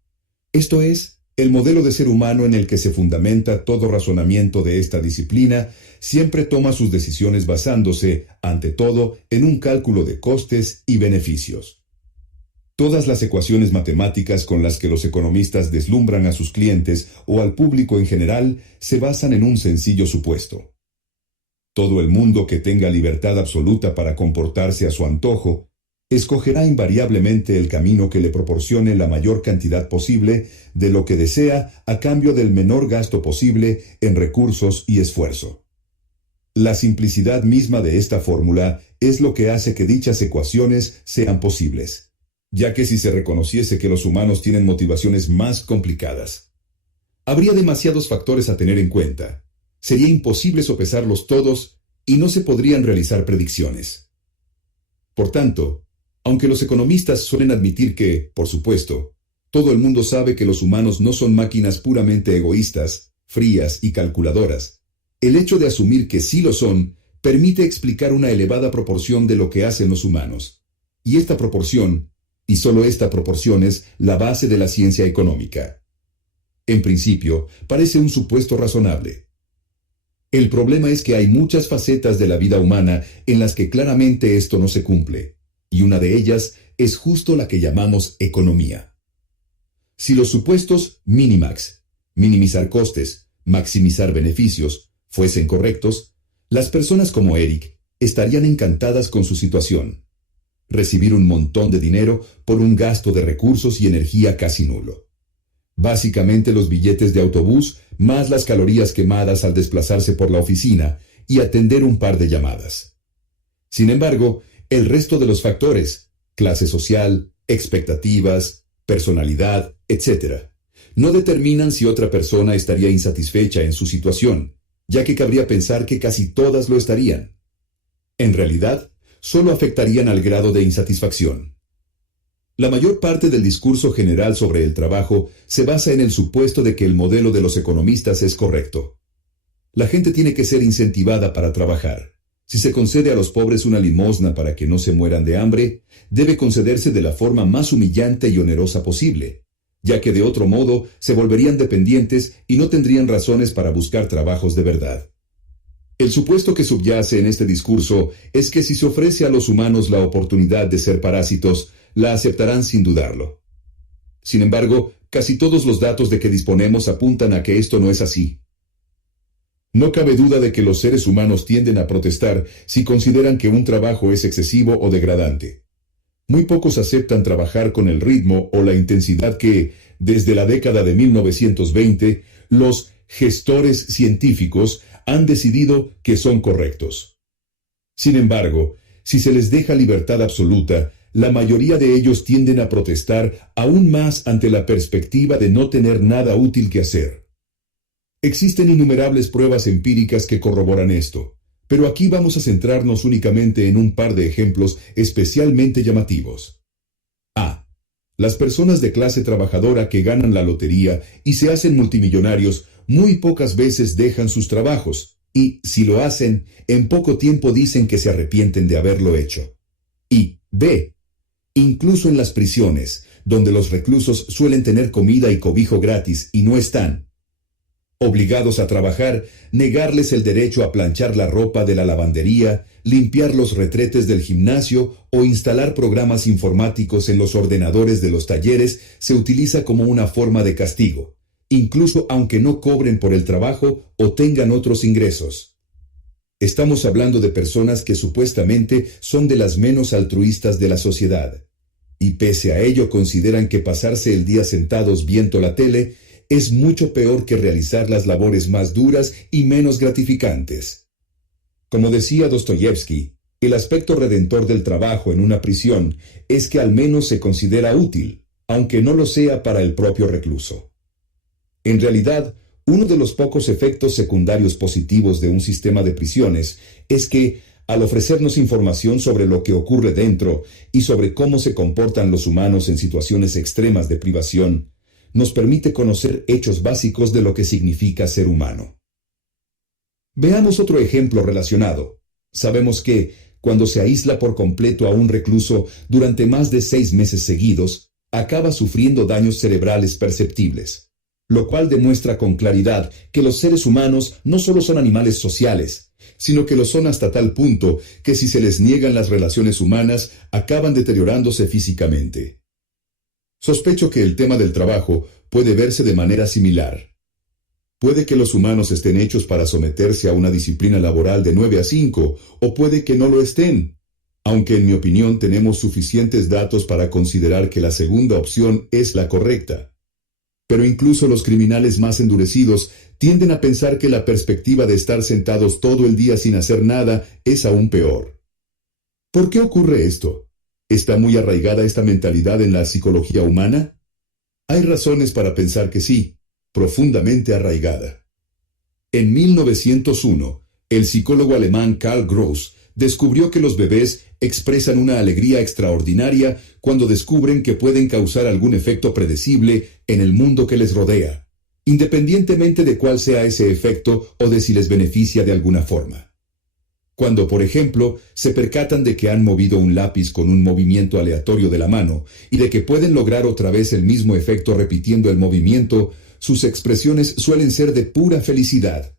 esto es, El modelo de ser humano en el que se fundamenta todo razonamiento de esta disciplina siempre toma sus decisiones basándose, ante todo, en un cálculo de costes y beneficios. Todas las ecuaciones matemáticas con las que los economistas deslumbran a sus clientes o al público en general se basan en un sencillo supuesto. Todo el mundo que tenga libertad absoluta para comportarse a su antojo, escogerá invariablemente el camino que le proporcione la mayor cantidad posible de lo que desea a cambio del menor gasto posible en recursos y esfuerzo. La simplicidad misma de esta fórmula es lo que hace que dichas ecuaciones sean posibles, ya que si se reconociese que los humanos tienen motivaciones más complicadas, habría demasiados factores a tener en cuenta, sería imposible sopesarlos todos y no se podrían realizar predicciones. Por tanto, aunque los economistas suelen admitir que, por supuesto, todo el mundo sabe que los humanos no son máquinas puramente egoístas, frías y calculadoras, el hecho de asumir que sí lo son permite explicar una elevada proporción de lo que hacen los humanos. Y esta proporción, y solo esta proporción, es la base de la ciencia económica. En principio, parece un supuesto razonable. El problema es que hay muchas facetas de la vida humana en las que claramente esto no se cumple, y una de ellas es justo la que llamamos economía. Si los supuestos minimax, minimizar costes, maximizar beneficios, fuesen correctos, las personas como Eric estarían encantadas con su situación. Recibir un montón de dinero por un gasto de recursos y energía casi nulo. Básicamente los billetes de autobús más las calorías quemadas al desplazarse por la oficina y atender un par de llamadas. Sin embargo, el resto de los factores, clase social, expectativas, personalidad, etc., no determinan si otra persona estaría insatisfecha en su situación, ya que cabría pensar que casi todas lo estarían. En realidad, solo afectarían al grado de insatisfacción. La mayor parte del discurso general sobre el trabajo se basa en el supuesto de que el modelo de los economistas es correcto. La gente tiene que ser incentivada para trabajar. Si se concede a los pobres una limosna para que no se mueran de hambre, debe concederse de la forma más humillante y onerosa posible, ya que de otro modo se volverían dependientes y no tendrían razones para buscar trabajos de verdad. El supuesto que subyace en este discurso es que si se ofrece a los humanos la oportunidad de ser parásitos, la aceptarán sin dudarlo. Sin embargo, casi todos los datos de que disponemos apuntan a que esto no es así. No cabe duda de que los seres humanos tienden a protestar si consideran que un trabajo es excesivo o degradante. Muy pocos aceptan trabajar con el ritmo o la intensidad que, desde la década de 1920, los gestores científicos han decidido que son correctos. Sin embargo, si se les deja libertad absoluta, la mayoría de ellos tienden a protestar aún más ante la perspectiva de no tener nada útil que hacer. Existen innumerables pruebas empíricas que corroboran esto, pero aquí vamos a centrarnos únicamente en un par de ejemplos especialmente llamativos. A. Las personas de clase trabajadora que ganan la lotería y se hacen multimillonarios muy pocas veces dejan sus trabajos, y, si lo hacen, en poco tiempo dicen que se arrepienten de haberlo hecho. Y B. Incluso en las prisiones, donde los reclusos suelen tener comida y cobijo gratis y no están obligados a trabajar, negarles el derecho a planchar la ropa de la lavandería, limpiar los retretes del gimnasio o instalar programas informáticos en los ordenadores de los talleres se utiliza como una forma de castigo, incluso aunque no cobren por el trabajo o tengan otros ingresos. Estamos hablando de personas que supuestamente son de las menos altruistas de la sociedad, y pese a ello consideran que pasarse el día sentados viendo la tele es mucho peor que realizar las labores más duras y menos gratificantes. Como decía Dostoyevsky, el aspecto redentor del trabajo en una prisión es que al menos se considera útil, aunque no lo sea para el propio recluso. En realidad, uno de los pocos efectos secundarios positivos de un sistema de prisiones es que, al ofrecernos información sobre lo que ocurre dentro y sobre cómo se comportan los humanos en situaciones extremas de privación, nos permite conocer hechos básicos de lo que significa ser humano. Veamos otro ejemplo relacionado. Sabemos que, cuando se aísla por completo a un recluso durante más de 6 meses seguidos, acaba sufriendo daños cerebrales perceptibles. lo cual demuestra con claridad que los seres humanos no solo son animales sociales, sino que lo son hasta tal punto que si se les niegan las relaciones humanas, acaban deteriorándose físicamente. Sospecho que el tema del trabajo puede verse de manera similar. Puede que los humanos estén hechos para someterse a una disciplina laboral de 9 a 5, o puede que no lo estén, aunque en mi opinión tenemos suficientes datos para considerar que la segunda opción es la correcta. Pero incluso los criminales más endurecidos tienden a pensar que la perspectiva de estar sentados todo el día sin hacer nada es aún peor. ¿Por qué ocurre esto? ¿Está muy arraigada esta mentalidad en la psicología humana? Hay razones para pensar que sí, profundamente arraigada. En 1901, el psicólogo alemán Karl Gross descubrió que los bebés expresan una alegría extraordinaria cuando descubren que pueden causar algún efecto predecible en el mundo que les rodea, independientemente de cuál sea ese efecto o de si les beneficia de alguna forma. Cuando, por ejemplo, se percatan de que han movido un lápiz con un movimiento aleatorio de la mano y de que pueden lograr otra vez el mismo efecto repitiendo el movimiento, sus expresiones suelen ser de pura felicidad.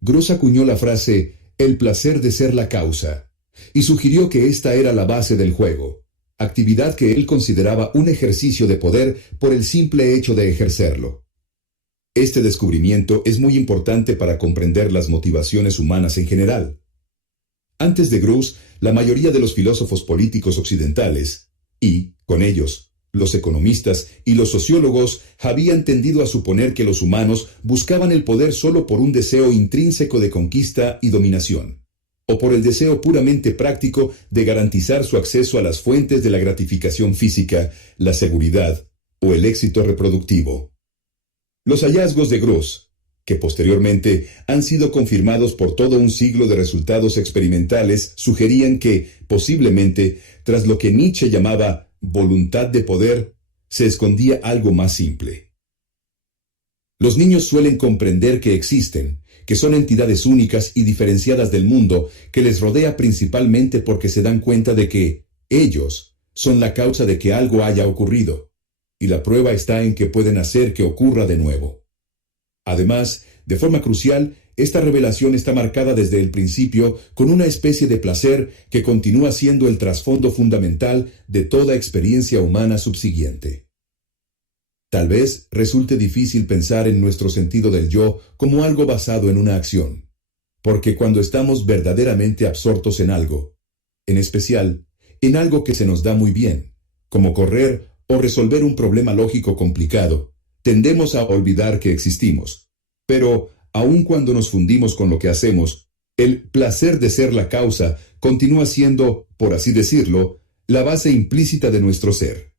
Gross acuñó la frase «el placer de ser la causa» y sugirió que esta era la base del juego, actividad que él consideraba un ejercicio de poder por el simple hecho de ejercerlo. Este descubrimiento es muy importante para comprender las motivaciones humanas en general. Antes de Gross, la mayoría de los filósofos políticos occidentales, y, con ellos, los economistas y los sociólogos, habían tendido a suponer que los humanos buscaban el poder solo por un deseo intrínseco de conquista y dominación, o por el deseo puramente práctico de garantizar su acceso a las fuentes de la gratificación física, la seguridad o el éxito reproductivo. Los hallazgos de Gross, que posteriormente han sido confirmados por todo un siglo de resultados experimentales, sugerían que, posiblemente, tras lo que Nietzsche llamaba voluntad de poder, se escondía algo más simple. Los niños suelen comprender que existen, que son entidades únicas y diferenciadas del mundo que les rodea principalmente porque se dan cuenta de que ellos son la causa de que algo haya ocurrido, y la prueba está en que pueden hacer que ocurra de nuevo. Además, de forma crucial, esta revelación está marcada desde el principio con una especie de placer que continúa siendo el trasfondo fundamental de toda experiencia humana subsiguiente. Tal vez resulte difícil pensar en nuestro sentido del yo como algo basado en una acción, porque cuando estamos verdaderamente absortos en algo, en especial en algo que se nos da muy bien, como correr o resolver un problema lógico complicado, tendemos a olvidar que existimos. Pero, aun cuando nos fundimos con lo que hacemos, el placer de ser la causa continúa siendo, por así decirlo, la base implícita de nuestro ser.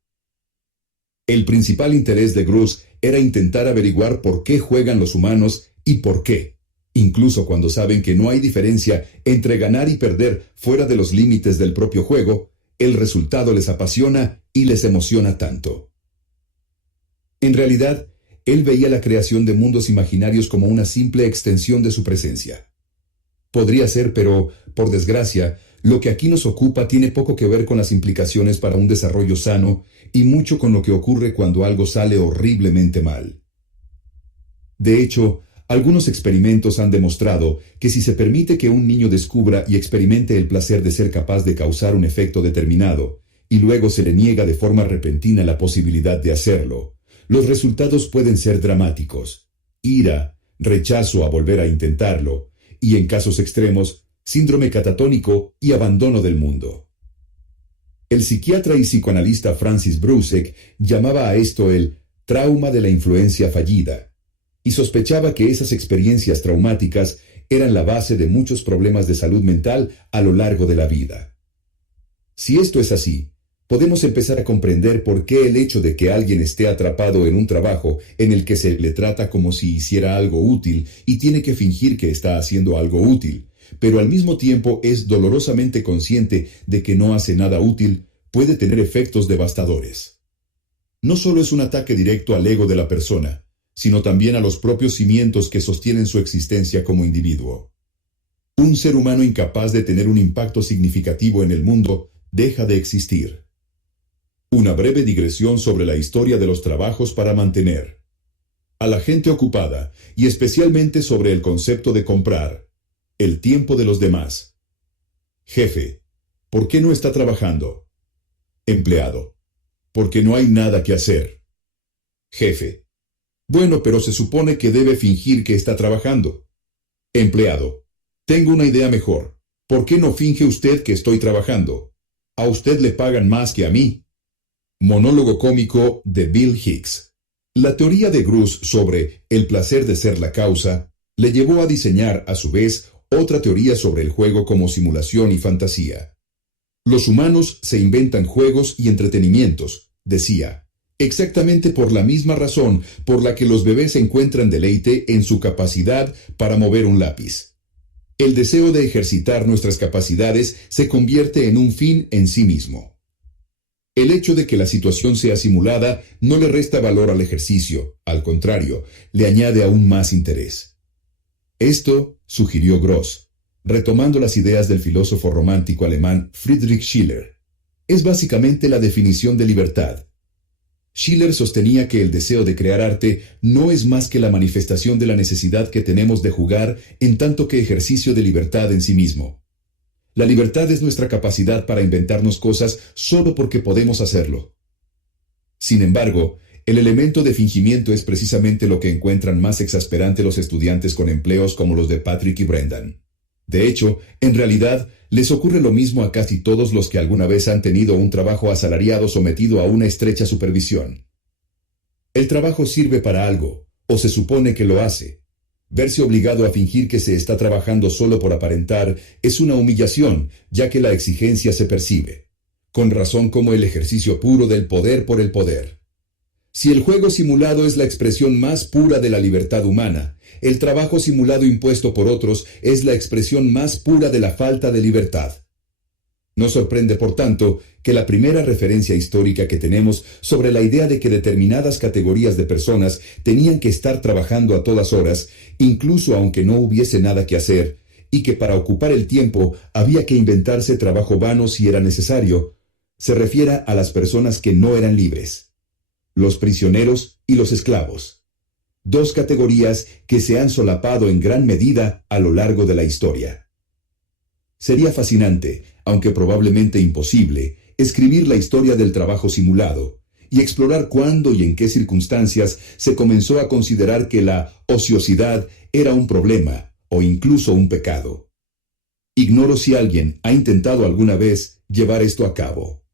El principal interés de Gross era intentar averiguar por qué juegan los humanos y por qué, incluso cuando saben que no hay diferencia entre ganar y perder fuera de los límites del propio juego, el resultado les apasiona y les emociona tanto. En realidad, él veía la creación de mundos imaginarios como una simple extensión de su presencia. Podría ser, pero, por desgracia, lo que aquí nos ocupa tiene poco que ver con las implicaciones para un desarrollo sano y mucho con lo que ocurre cuando algo sale horriblemente mal. De hecho, algunos experimentos han demostrado que si se permite que un niño descubra y experimente el placer de ser capaz de causar un efecto determinado, y luego se le niega de forma repentina la posibilidad de hacerlo, los resultados pueden ser dramáticos: ira, rechazo a volver a intentarlo, y en casos extremos, síndrome catatónico y abandono del mundo. El psiquiatra y psicoanalista Francis Brusek llamaba a esto el trauma de la influencia fallida, y sospechaba que esas experiencias traumáticas eran la base de muchos problemas de salud mental a lo largo de la vida. Si esto es así, podemos empezar a comprender por qué el hecho de que alguien esté atrapado en un trabajo en el que se le trata como si hiciera algo útil y tiene que fingir que está haciendo algo útil, pero al mismo tiempo es dolorosamente consciente de que no hace nada útil, puede tener efectos devastadores. No solo es un ataque directo al ego de la persona, sino también a los propios cimientos que sostienen su existencia como individuo. Un ser humano incapaz de tener un impacto significativo en el mundo deja de existir. Una breve digresión sobre la historia de los trabajos para mantener. a la gente ocupada y especialmente sobre el concepto de comprar el tiempo de los demás. Jefe, ¿por qué no está trabajando? Empleado, porque no hay nada que hacer. Jefe, bueno, pero se supone que debe fingir que está trabajando. Empleado, tengo una idea mejor. ¿Por qué no finge usted que estoy trabajando? A usted le pagan más que a mí. Monólogo cómico de Bill Hicks. La teoría de Grush sobre el placer de ser la causa le llevó a diseñar, a su vez, otra teoría sobre el juego como simulación y fantasía. Los humanos se inventan juegos y entretenimientos, decía, exactamente por la misma razón por la que los bebés encuentran deleite en su capacidad para mover un lápiz. El deseo de ejercitar nuestras capacidades se convierte en un fin en sí mismo. El hecho de que la situación sea simulada no le resta valor al ejercicio, al contrario, le añade aún más interés. Esto, sugirió Gross, retomando las ideas del filósofo romántico alemán Friedrich Schiller, es básicamente la definición de libertad. Schiller sostenía que el deseo de crear arte no es más que la manifestación de la necesidad que tenemos de jugar en tanto que ejercicio de libertad en sí mismo. La libertad es nuestra capacidad para inventarnos cosas solo porque podemos hacerlo. Sin embargo, el elemento de fingimiento es precisamente lo que encuentran más exasperante los estudiantes con empleos como los de Patrick y Brendan. De hecho, en realidad, les ocurre lo mismo a casi todos los que alguna vez han tenido un trabajo asalariado sometido a una estrecha supervisión. El trabajo sirve para algo, o se supone que lo hace. Verse obligado a fingir que se está trabajando solo por aparentar es una humillación, ya que la exigencia se percibe, con razón como el ejercicio puro del poder por el poder. Si el juego simulado es la expresión más pura de la libertad humana, el trabajo simulado impuesto por otros es la expresión más pura de la falta de libertad. No sorprende, por tanto, que la primera referencia histórica que tenemos sobre la idea de que determinadas categorías de personas tenían que estar trabajando a todas horas, incluso aunque no hubiese nada que hacer, y que para ocupar el tiempo había que inventarse trabajo vano si era necesario, se refiera a las personas que no eran libres, los prisioneros y los esclavos, dos categorías que se han solapado en gran medida a lo largo de la historia. Sería fascinante, aunque probablemente imposible, escribir la historia del trabajo simulado y explorar cuándo y en qué circunstancias se comenzó a considerar que la ociosidad era un problema o incluso un pecado. Ignoro si alguien ha intentado alguna vez llevar esto a cabo.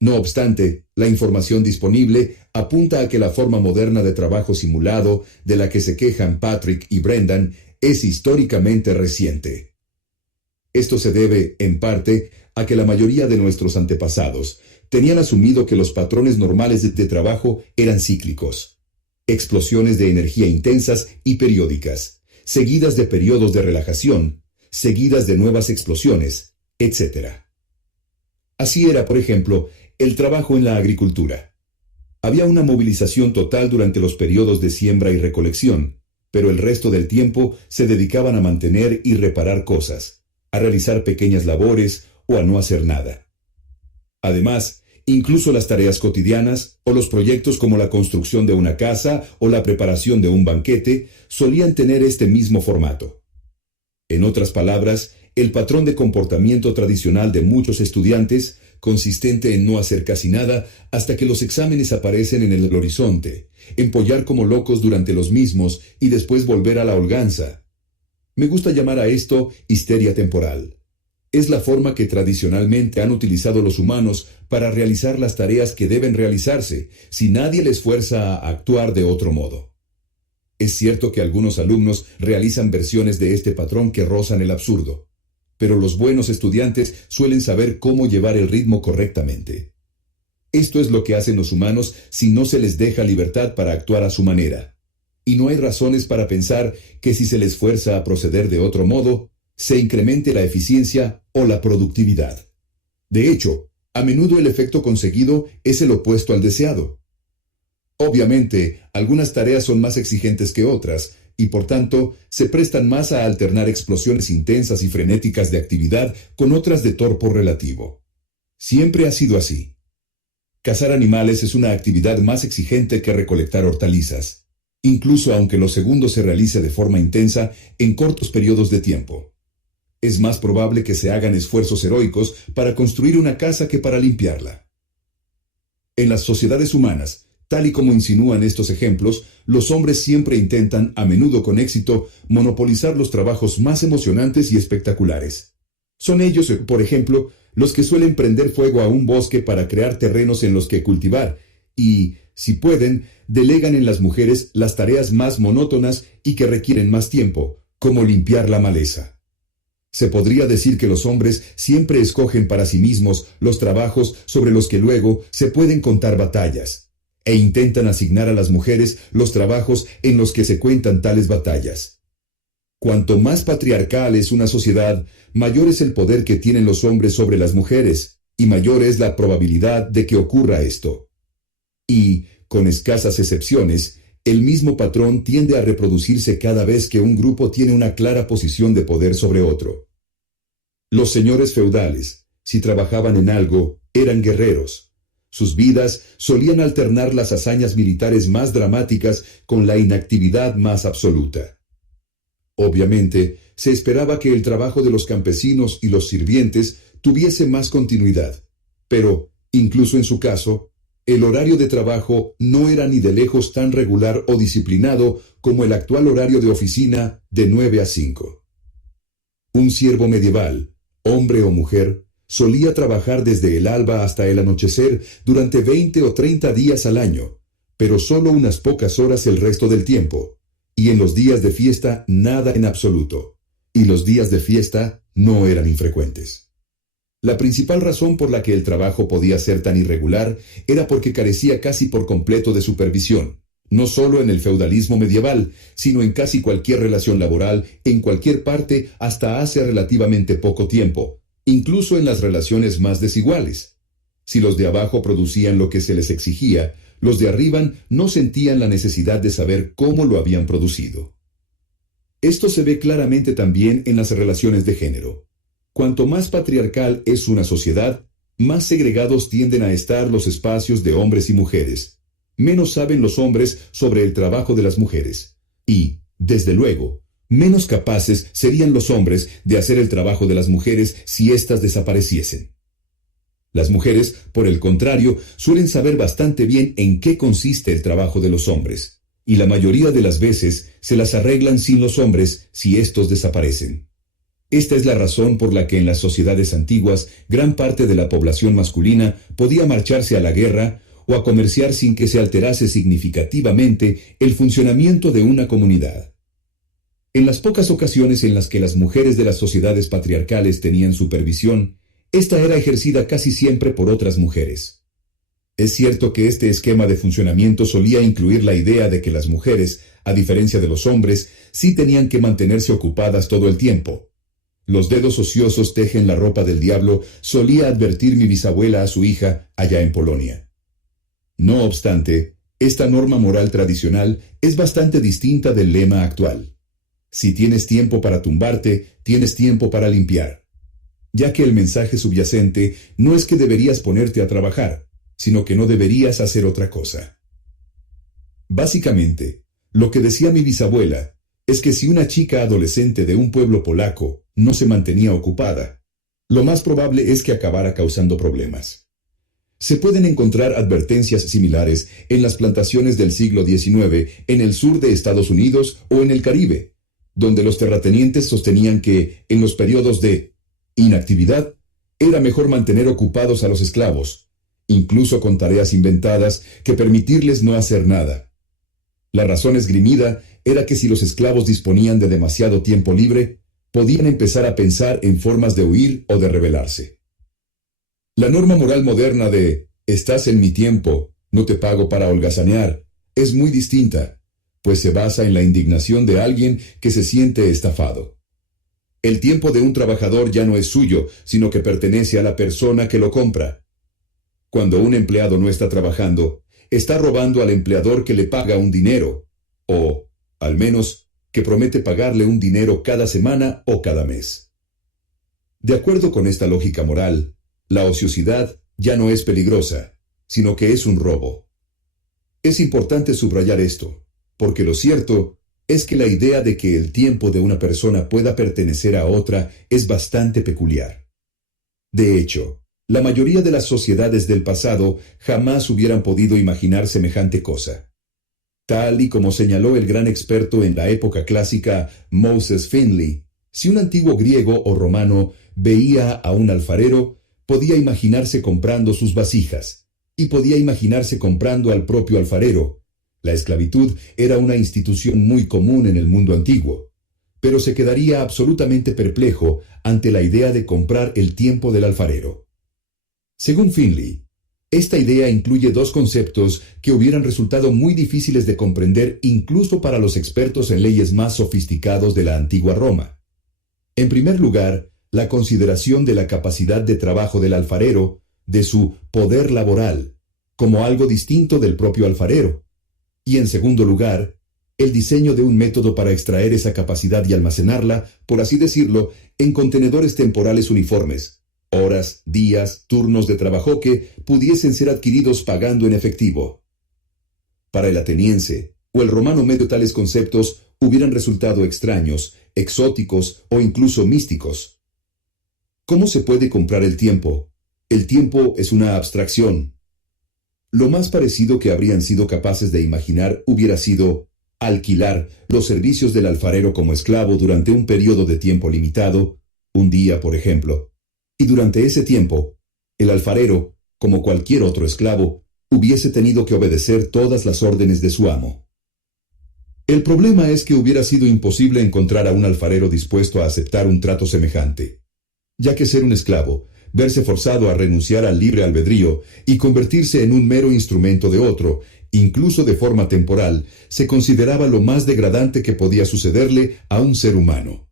No obstante, la información disponible apunta a que la forma moderna de trabajo simulado de la que se quejan Patrick y Brendan es históricamente reciente. Esto se debe, en parte, a que la mayoría de nuestros antepasados tenían asumido que los patrones normales de trabajo eran cíclicos, explosiones de energía intensas y periódicas, seguidas de periodos de relajación, seguidas de nuevas explosiones, etc. Así era, por ejemplo, el trabajo en la agricultura. Había una movilización total durante los periodos de siembra y recolección, pero el resto del tiempo se dedicaban a mantener y reparar cosas, a realizar pequeñas labores o a no hacer nada. Además, incluso las tareas cotidianas o los proyectos como la construcción de una casa o la preparación de un banquete solían tener este mismo formato. En otras palabras, el patrón de comportamiento tradicional de muchos estudiantes, consistente en no hacer casi nada hasta que los exámenes aparecen en el horizonte, empollar como locos durante los mismos y después volver a la holganza. Me gusta llamar a esto histeria temporal. Es la forma que tradicionalmente han utilizado los humanos para realizar las tareas que deben realizarse, si nadie les fuerza a actuar de otro modo. Es cierto que algunos alumnos realizan versiones de este patrón que rozan el absurdo, pero los buenos estudiantes suelen saber cómo llevar el ritmo correctamente. Esto es lo que hacen los humanos si no se les deja libertad para actuar a su manera. Y no hay razones para pensar que si se les fuerza a proceder de otro modo, se incremente la eficiencia o la productividad. De hecho, a menudo el efecto conseguido es el opuesto al deseado. Obviamente, algunas tareas son más exigentes que otras, y por tanto, se prestan más a alternar explosiones intensas y frenéticas de actividad con otras de torpor relativo. Siempre ha sido así. Cazar animales es una actividad más exigente que recolectar hortalizas. incluso aunque lo segundo se realice de forma intensa en cortos periodos de tiempo. Es más probable que se hagan esfuerzos heroicos para construir una casa que para limpiarla. En las sociedades humanas, tal y como insinúan estos ejemplos, los hombres siempre intentan, a menudo con éxito, monopolizar los trabajos más emocionantes y espectaculares. Son ellos, por ejemplo, los que suelen prender fuego a un bosque para crear terrenos en los que cultivar y, si pueden, delegan en las mujeres las tareas más monótonas y que requieren más tiempo, como limpiar la maleza. Se podría decir que los hombres siempre escogen para sí mismos los trabajos sobre los que luego se pueden contar batallas, e intentan asignar a las mujeres los trabajos en los que se cuentan tales batallas. Cuanto más patriarcal es una sociedad, mayor es el poder que tienen los hombres sobre las mujeres, y mayor es la probabilidad de que ocurra esto. Y, con escasas excepciones, el mismo patrón tiende a reproducirse cada vez que un grupo tiene una clara posición de poder sobre otro. Los señores feudales, si trabajaban en algo, eran guerreros. Sus vidas solían alternar las hazañas militares más dramáticas con la inactividad más absoluta. Obviamente, se esperaba que el trabajo de los campesinos y los sirvientes tuviese más continuidad, pero, incluso en su caso, el horario de trabajo no era ni de lejos tan regular o disciplinado como el actual horario de oficina de 9 a 5. Un siervo medieval, hombre o mujer, solía trabajar desde el alba hasta el anochecer durante 20 o 30 días al año, pero solo unas pocas horas el resto del tiempo, y en los días de fiesta nada en absoluto, y los días de fiesta no eran infrecuentes. La principal razón por la que el trabajo podía ser tan irregular era porque carecía casi por completo de supervisión, no solo en el feudalismo medieval, sino en casi cualquier relación laboral, en cualquier parte hasta hace relativamente poco tiempo, incluso en las relaciones más desiguales. Si los de abajo producían lo que se les exigía, los de arriba no sentían la necesidad de saber cómo lo habían producido. Esto se ve claramente también en las relaciones de género. Cuanto más patriarcal es una sociedad, más segregados tienden a estar los espacios de hombres y mujeres. Menos saben los hombres sobre el trabajo de las mujeres. Y, desde luego, menos capaces serían los hombres de hacer el trabajo de las mujeres si éstas desapareciesen. Las mujeres, por el contrario, suelen saber bastante bien en qué consiste el trabajo de los hombres, y la mayoría de las veces se las arreglan sin los hombres si éstos desaparecen. Esta es la razón por la que en las sociedades antiguas gran parte de la población masculina podía marcharse a la guerra o a comerciar sin que se alterase significativamente el funcionamiento de una comunidad. En las pocas ocasiones en las que las mujeres de las sociedades patriarcales tenían supervisión, esta era ejercida casi siempre por otras mujeres. Es cierto que este esquema de funcionamiento solía incluir la idea de que las mujeres, a diferencia de los hombres, sí tenían que mantenerse ocupadas todo el tiempo. Los dedos ociosos tejen la ropa del diablo, solía advertir mi bisabuela a su hija allá en Polonia. No obstante, esta norma moral tradicional es bastante distinta del lema actual. Si tienes tiempo para tumbarte, tienes tiempo para limpiar. Ya que el mensaje subyacente no es que deberías ponerte a trabajar, sino que no deberías hacer otra cosa. Básicamente, lo que decía mi bisabuela es que si una chica adolescente de un pueblo polaco no se mantenía ocupada, lo más probable es que acabara causando problemas. Se pueden encontrar advertencias similares en las plantaciones del siglo XIX en el sur de Estados Unidos o en el Caribe, donde los terratenientes sostenían que, en los periodos de inactividad, era mejor mantener ocupados a los esclavos, incluso con tareas inventadas, que permitirles no hacer nada. La razón esgrimida era que si los esclavos disponían de demasiado tiempo libre, podían empezar a pensar en formas de huir o de rebelarse. La norma moral moderna de «estás en mi tiempo, no te pago para holgazanear» es muy distinta, pues se basa en la indignación de alguien que se siente estafado. El tiempo de un trabajador ya no es suyo, sino que pertenece a la persona que lo compra. Cuando un empleado no está trabajando, está robando al empleador que le paga un dinero, o, al menos, que promete pagarle un dinero cada semana o cada mes. De acuerdo con esta lógica moral, la ociosidad ya no es peligrosa, sino que es un robo. Es importante subrayar esto, porque lo cierto es que la idea de que el tiempo de una persona pueda pertenecer a otra es bastante peculiar. De hecho, la mayoría de las sociedades del pasado jamás hubieran podido imaginar semejante cosa. Tal y como señaló el gran experto en la época clásica, Moses Finley, si un antiguo griego o romano veía a un alfarero, podía imaginarse comprando sus vasijas, y podía imaginarse comprando al propio alfarero. La esclavitud era una institución muy común en el mundo antiguo, pero se quedaría absolutamente perplejo ante la idea de comprar el tiempo del alfarero. Según Finley, esta idea incluye dos conceptos que hubieran resultado muy difíciles de comprender incluso para los expertos en leyes más sofisticados de la antigua Roma. En primer lugar, la consideración de la capacidad de trabajo del alfarero, de su poder laboral, como algo distinto del propio alfarero. Y en segundo lugar, el diseño de un método para extraer esa capacidad y almacenarla, por así decirlo, en contenedores temporales uniformes, horas, días, turnos de trabajo que pudiesen ser adquiridos pagando en efectivo. Para el ateniense o el romano medio tales conceptos hubieran resultado extraños, exóticos o incluso místicos. ¿Cómo se puede comprar el tiempo? El tiempo es una abstracción. Lo más parecido que habrían sido capaces de imaginar hubiera sido alquilar los servicios del alfarero como esclavo durante un periodo de tiempo limitado, un día por ejemplo, y durante ese tiempo, el alfarero, como cualquier otro esclavo, hubiese tenido que obedecer todas las órdenes de su amo. El problema es que hubiera sido imposible encontrar a un alfarero dispuesto a aceptar un trato semejante, ya que ser un esclavo, verse forzado a renunciar al libre albedrío y convertirse en un mero instrumento de otro, incluso de forma temporal, se consideraba lo más degradante que podía sucederle a un ser humano.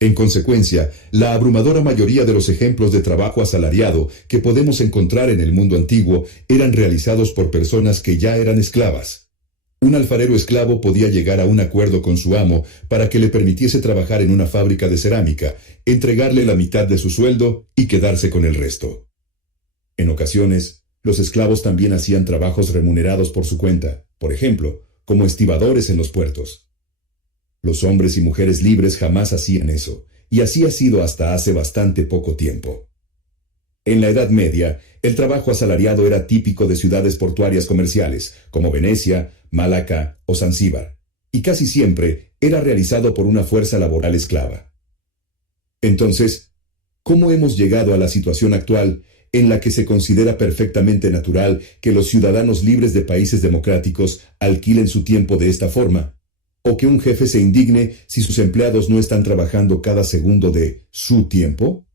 En consecuencia, la abrumadora mayoría de los ejemplos de trabajo asalariado que podemos encontrar en el mundo antiguo eran realizados por personas que ya eran esclavas. Un alfarero esclavo podía llegar a un acuerdo con su amo para que le permitiese trabajar en una fábrica de cerámica, entregarle la mitad de su sueldo y quedarse con el resto. En ocasiones, los esclavos también hacían trabajos remunerados por su cuenta, por ejemplo, como estibadores en los puertos. Los hombres y mujeres libres jamás hacían eso, y así ha sido hasta hace bastante poco tiempo. En la Edad Media, el trabajo asalariado era típico de ciudades portuarias comerciales, como Venecia, Malaca o Zanzíbar, y casi siempre era realizado por una fuerza laboral esclava. Entonces, ¿cómo hemos llegado a la situación actual en la que se considera perfectamente natural que los ciudadanos libres de países democráticos alquilen su tiempo de esta forma? ¿O que un jefe se indigne si sus empleados no están trabajando cada segundo de su tiempo?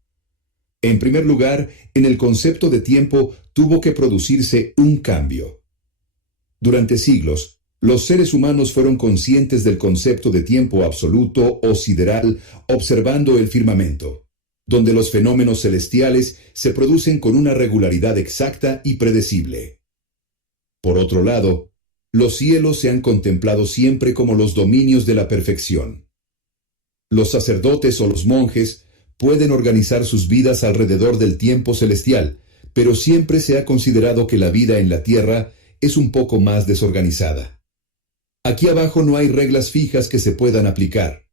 En primer lugar, en el concepto de tiempo tuvo que producirse un cambio. Durante siglos, los seres humanos fueron conscientes del concepto de tiempo absoluto o sideral observando el firmamento, donde los fenómenos celestiales se producen con una regularidad exacta y predecible. Por otro lado, los cielos se han contemplado siempre como los dominios de la perfección. Los sacerdotes o los monjes pueden organizar sus vidas alrededor del tiempo celestial, pero siempre se ha considerado que la vida en la tierra es un poco más desorganizada. Aquí abajo no hay reglas fijas que se puedan aplicar.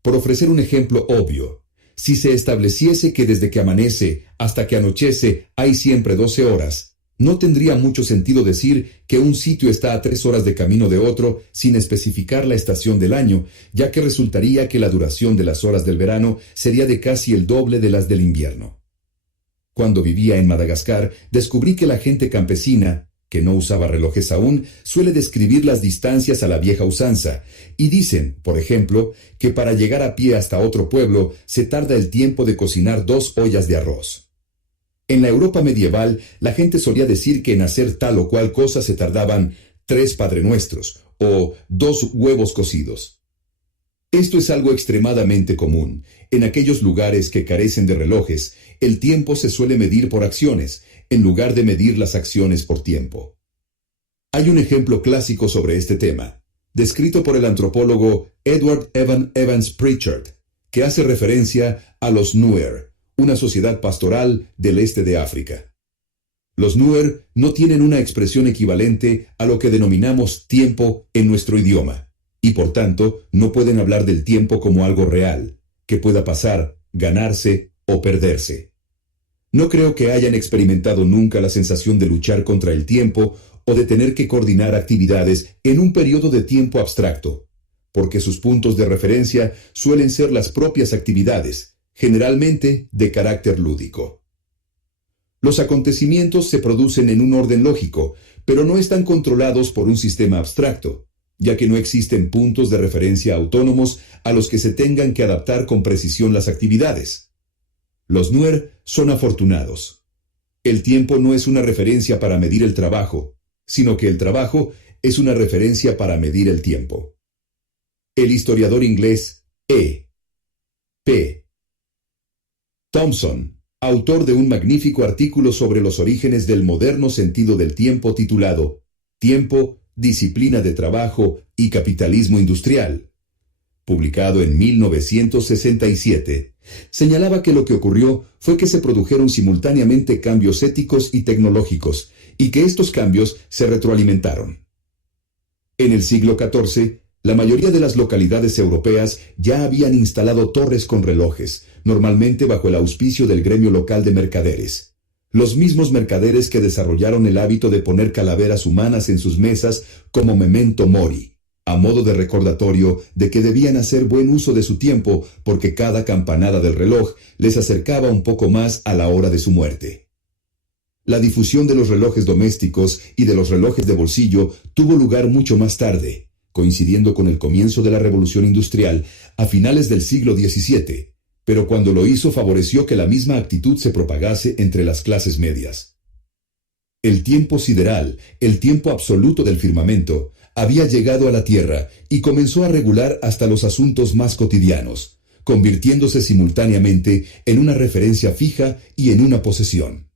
Por ofrecer un ejemplo obvio, si se estableciese que desde que amanece hasta que anochece hay siempre 12 horas, no tendría mucho sentido decir que un sitio está a 3 horas de camino de otro sin especificar la estación del año, ya que resultaría que la duración de las horas del verano sería de casi el doble de las del invierno. Cuando vivía en Madagascar, descubrí que la gente campesina, que no usaba relojes aún, suele describir las distancias a la vieja usanza, y dicen, por ejemplo, que para llegar a pie hasta otro pueblo se tarda el tiempo de cocinar 2 ollas de arroz. En la Europa medieval, la gente solía decir que en hacer tal o cual cosa se tardaban 3 padrenuestros o 2 huevos cocidos. Esto es algo extremadamente común. En aquellos lugares que carecen de relojes, el tiempo se suele medir por acciones, en lugar de medir las acciones por tiempo. Hay un ejemplo clásico sobre este tema, descrito por el antropólogo Edward Evan Evans Pritchard, que hace referencia a los Nuer, una sociedad pastoral del este de África. Los Nuer no tienen una expresión equivalente a lo que denominamos tiempo en nuestro idioma, y por tanto no pueden hablar del tiempo como algo real, que pueda pasar, ganarse o perderse. No creo que hayan experimentado nunca la sensación de luchar contra el tiempo o de tener que coordinar actividades en un periodo de tiempo abstracto, porque sus puntos de referencia suelen ser las propias actividades, generalmente de carácter lúdico. Los acontecimientos se producen en un orden lógico, pero no están controlados por un sistema abstracto, ya que no existen puntos de referencia autónomos a los que se tengan que adaptar con precisión las actividades. Los Nuer son afortunados. El tiempo no es una referencia para medir el trabajo, sino que el trabajo es una referencia para medir el tiempo. El historiador inglés E. P. Thompson, autor de un magnífico artículo sobre los orígenes del moderno sentido del tiempo titulado Tiempo, disciplina de trabajo y capitalismo industrial, publicado en 1967, señalaba que lo que ocurrió fue que se produjeron simultáneamente cambios éticos y tecnológicos, y que estos cambios se retroalimentaron. En el siglo XIV, la mayoría de las localidades europeas ya habían instalado torres con relojes, normalmente bajo el auspicio del gremio local de mercaderes. Los mismos mercaderes que desarrollaron el hábito de poner calaveras humanas en sus mesas como memento mori, a modo de recordatorio de que debían hacer buen uso de su tiempo porque cada campanada del reloj les acercaba un poco más a la hora de su muerte. La difusión de los relojes domésticos y de los relojes de bolsillo tuvo lugar mucho más tarde, coincidiendo con el comienzo de la Revolución Industrial a finales del siglo XVII, pero cuando lo hizo favoreció que la misma actitud se propagase entre las clases medias. El tiempo sideral, el tiempo absoluto del firmamento, había llegado a la Tierra y comenzó a regular hasta los asuntos más cotidianos, convirtiéndose simultáneamente en una referencia fija y en una posesión.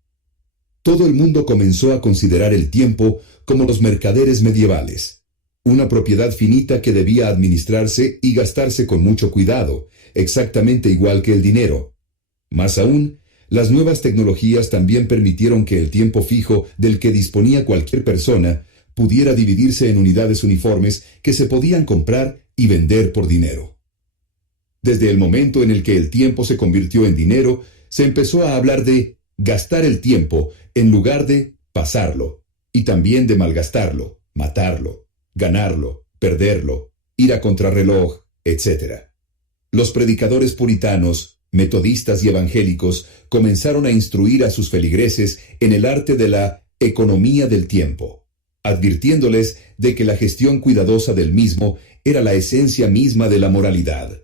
Todo el mundo comenzó a considerar el tiempo como los mercaderes medievales, una propiedad finita que debía administrarse y gastarse con mucho cuidado, exactamente igual que el dinero. Más aún, las nuevas tecnologías también permitieron que el tiempo fijo del que disponía cualquier persona pudiera dividirse en unidades uniformes que se podían comprar y vender por dinero. Desde el momento en el que el tiempo se convirtió en dinero, se empezó a hablar de gastar el tiempo en lugar de pasarlo, y también de malgastarlo, matarlo, ganarlo, perderlo, ir a contrarreloj, etc. Los predicadores puritanos, metodistas y evangélicos comenzaron a instruir a sus feligreses en el arte de la economía del tiempo, advirtiéndoles de que la gestión cuidadosa del mismo era la esencia misma de la moralidad.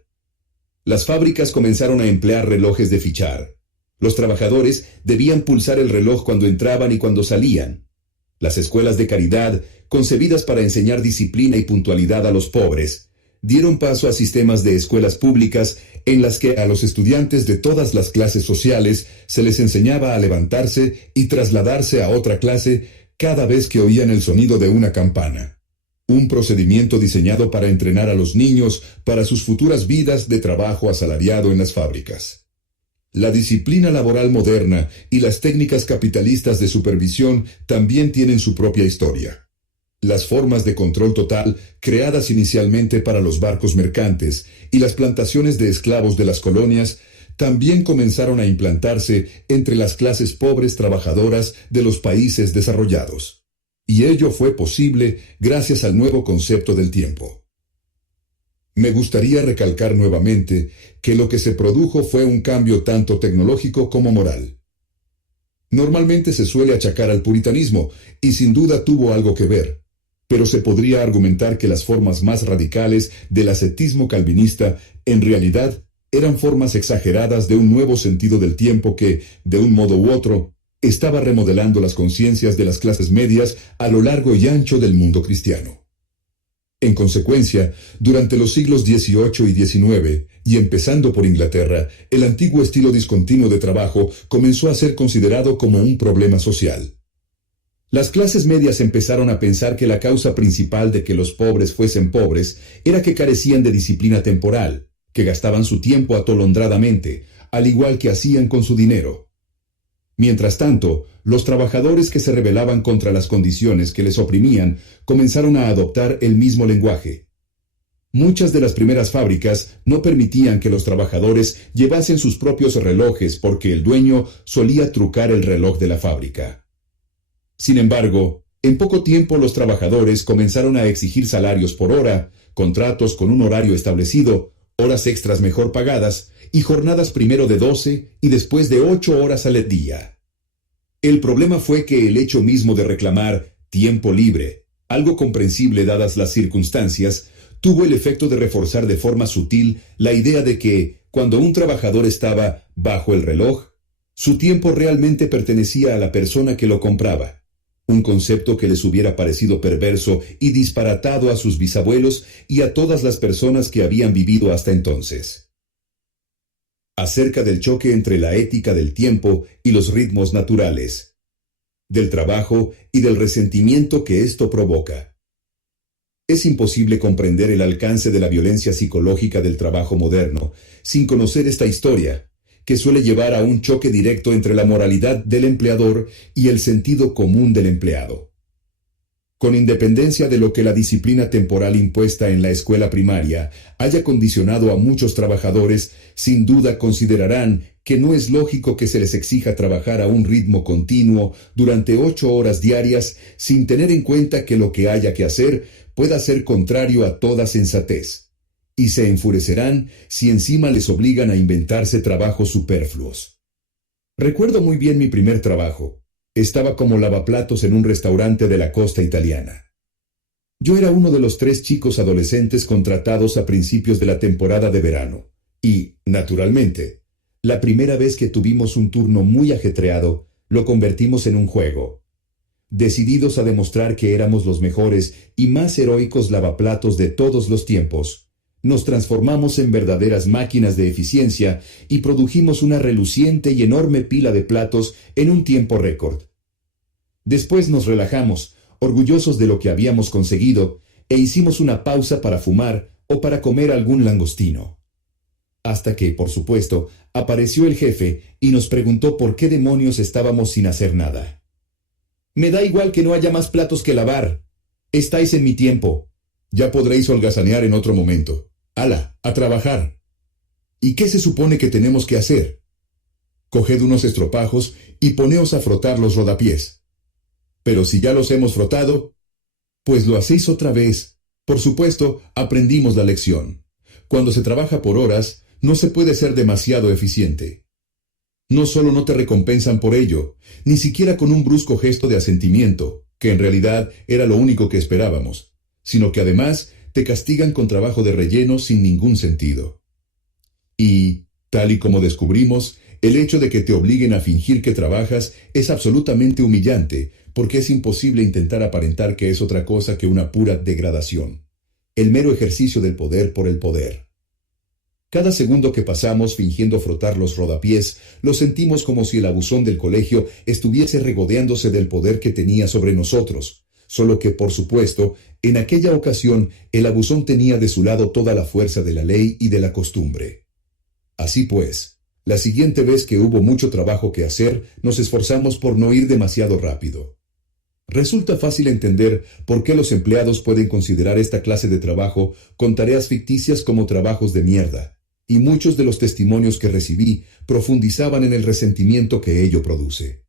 Las fábricas comenzaron a emplear relojes de fichar. Los trabajadores debían pulsar el reloj cuando entraban y cuando salían. Las escuelas de caridad, concebidas para enseñar disciplina y puntualidad a los pobres, dieron paso a sistemas de escuelas públicas en las que a los estudiantes de todas las clases sociales se les enseñaba a levantarse y trasladarse a otra clase cada vez que oían el sonido de una campana. Un procedimiento diseñado para entrenar a los niños para sus futuras vidas de trabajo asalariado en las fábricas. La disciplina laboral moderna y las técnicas capitalistas de supervisión también tienen su propia historia. Las formas de control total, creadas inicialmente para los barcos mercantes y las plantaciones de esclavos de las colonias, también comenzaron a implantarse entre las clases pobres trabajadoras de los países desarrollados. Y ello fue posible gracias al nuevo concepto del tiempo. Me gustaría recalcar nuevamente que lo que se produjo fue un cambio tanto tecnológico como moral. Normalmente se suele achacar al puritanismo, y sin duda tuvo algo que ver, pero se podría argumentar que las formas más radicales del ascetismo calvinista en realidad eran formas exageradas de un nuevo sentido del tiempo que, de un modo u otro, estaba remodelando las conciencias de las clases medias a lo largo y ancho del mundo cristiano. En consecuencia, durante los siglos XVIII y XIX, y empezando por Inglaterra, el antiguo estilo discontinuo de trabajo comenzó a ser considerado como un problema social. Las clases medias empezaron a pensar que la causa principal de que los pobres fuesen pobres era que carecían de disciplina temporal, que gastaban su tiempo atolondradamente, al igual que hacían con su dinero. Mientras tanto, los trabajadores que se rebelaban contra las condiciones que les oprimían comenzaron a adoptar el mismo lenguaje. Muchas de las primeras fábricas no permitían que los trabajadores llevasen sus propios relojes porque el dueño solía trucar el reloj de la fábrica. Sin embargo, en poco tiempo los trabajadores comenzaron a exigir salarios por hora, contratos con un horario establecido, horas extras mejor pagadas y jornadas primero de 12 y después de 8 horas al día. El problema fue que el hecho mismo de reclamar tiempo libre, algo comprensible dadas las circunstancias, tuvo el efecto de reforzar de forma sutil la idea de que, cuando un trabajador estaba bajo el reloj, su tiempo realmente pertenecía a la persona que lo compraba, un concepto que les hubiera parecido perverso y disparatado a sus bisabuelos y a todas las personas que habían vivido hasta entonces. Acerca del choque entre la ética del tiempo y los ritmos naturales, del trabajo y del resentimiento que esto provoca. Es imposible comprender el alcance de la violencia psicológica del trabajo moderno sin conocer esta historia, que suele llevar a un choque directo entre la moralidad del empleador y el sentido común del empleado. Con independencia de lo que la disciplina temporal impuesta en la escuela primaria haya condicionado a muchos trabajadores, sin duda considerarán que no es lógico que se les exija trabajar a un ritmo continuo durante 8 horas diarias sin tener en cuenta que lo que haya que hacer pueda ser contrario a toda sensatez, y se enfurecerán si encima les obligan a inventarse trabajos superfluos. Recuerdo muy bien mi primer trabajo. Estaba como lavaplatos en un restaurante de la costa italiana. Yo era uno de los 3 chicos adolescentes contratados a principios de la temporada de verano, y, naturalmente, la primera vez que tuvimos un turno muy ajetreado, lo convertimos en un juego. Decididos a demostrar que éramos los mejores y más heroicos lavaplatos de todos los tiempos, nos transformamos en verdaderas máquinas de eficiencia y produjimos una reluciente y enorme pila de platos en un tiempo récord. Después nos relajamos, orgullosos de lo que habíamos conseguido, e hicimos una pausa para fumar o para comer algún langostino. Hasta que, por supuesto, apareció el jefe y nos preguntó por qué demonios estábamos sin hacer nada. «Me da igual que no haya más platos que lavar. Estáis en mi tiempo. Ya podréis holgazanear en otro momento. ¡Hala, a trabajar! ¿Y qué se supone que tenemos que hacer? Coged unos estropajos y poneos a frotar los rodapiés. Pero si ya los hemos frotado, pues lo hacéis otra vez. Por supuesto, aprendimos la lección. Cuando se trabaja por horas, no se puede ser demasiado eficiente. No solo no te recompensan por ello, ni siquiera con un brusco gesto de asentimiento, que en realidad era lo único que esperábamos, sino que además te castigan con trabajo de relleno sin ningún sentido. Y, tal y como descubrimos, el hecho de que te obliguen a fingir que trabajas es absolutamente humillante, porque es imposible intentar aparentar que es otra cosa que una pura degradación. El mero ejercicio del poder por el poder. Cada segundo que pasamos fingiendo frotar los rodapiés, lo sentimos como si el abusón del colegio estuviese regodeándose del poder que tenía sobre nosotros, solo que, por supuesto, en aquella ocasión el abusón tenía de su lado toda la fuerza de la ley y de la costumbre. Así pues, la siguiente vez que hubo mucho trabajo que hacer, nos esforzamos por no ir demasiado rápido. Resulta fácil entender por qué los empleados pueden considerar esta clase de trabajo con tareas ficticias como trabajos de mierda, y muchos de los testimonios que recibí profundizaban en el resentimiento que ello produce.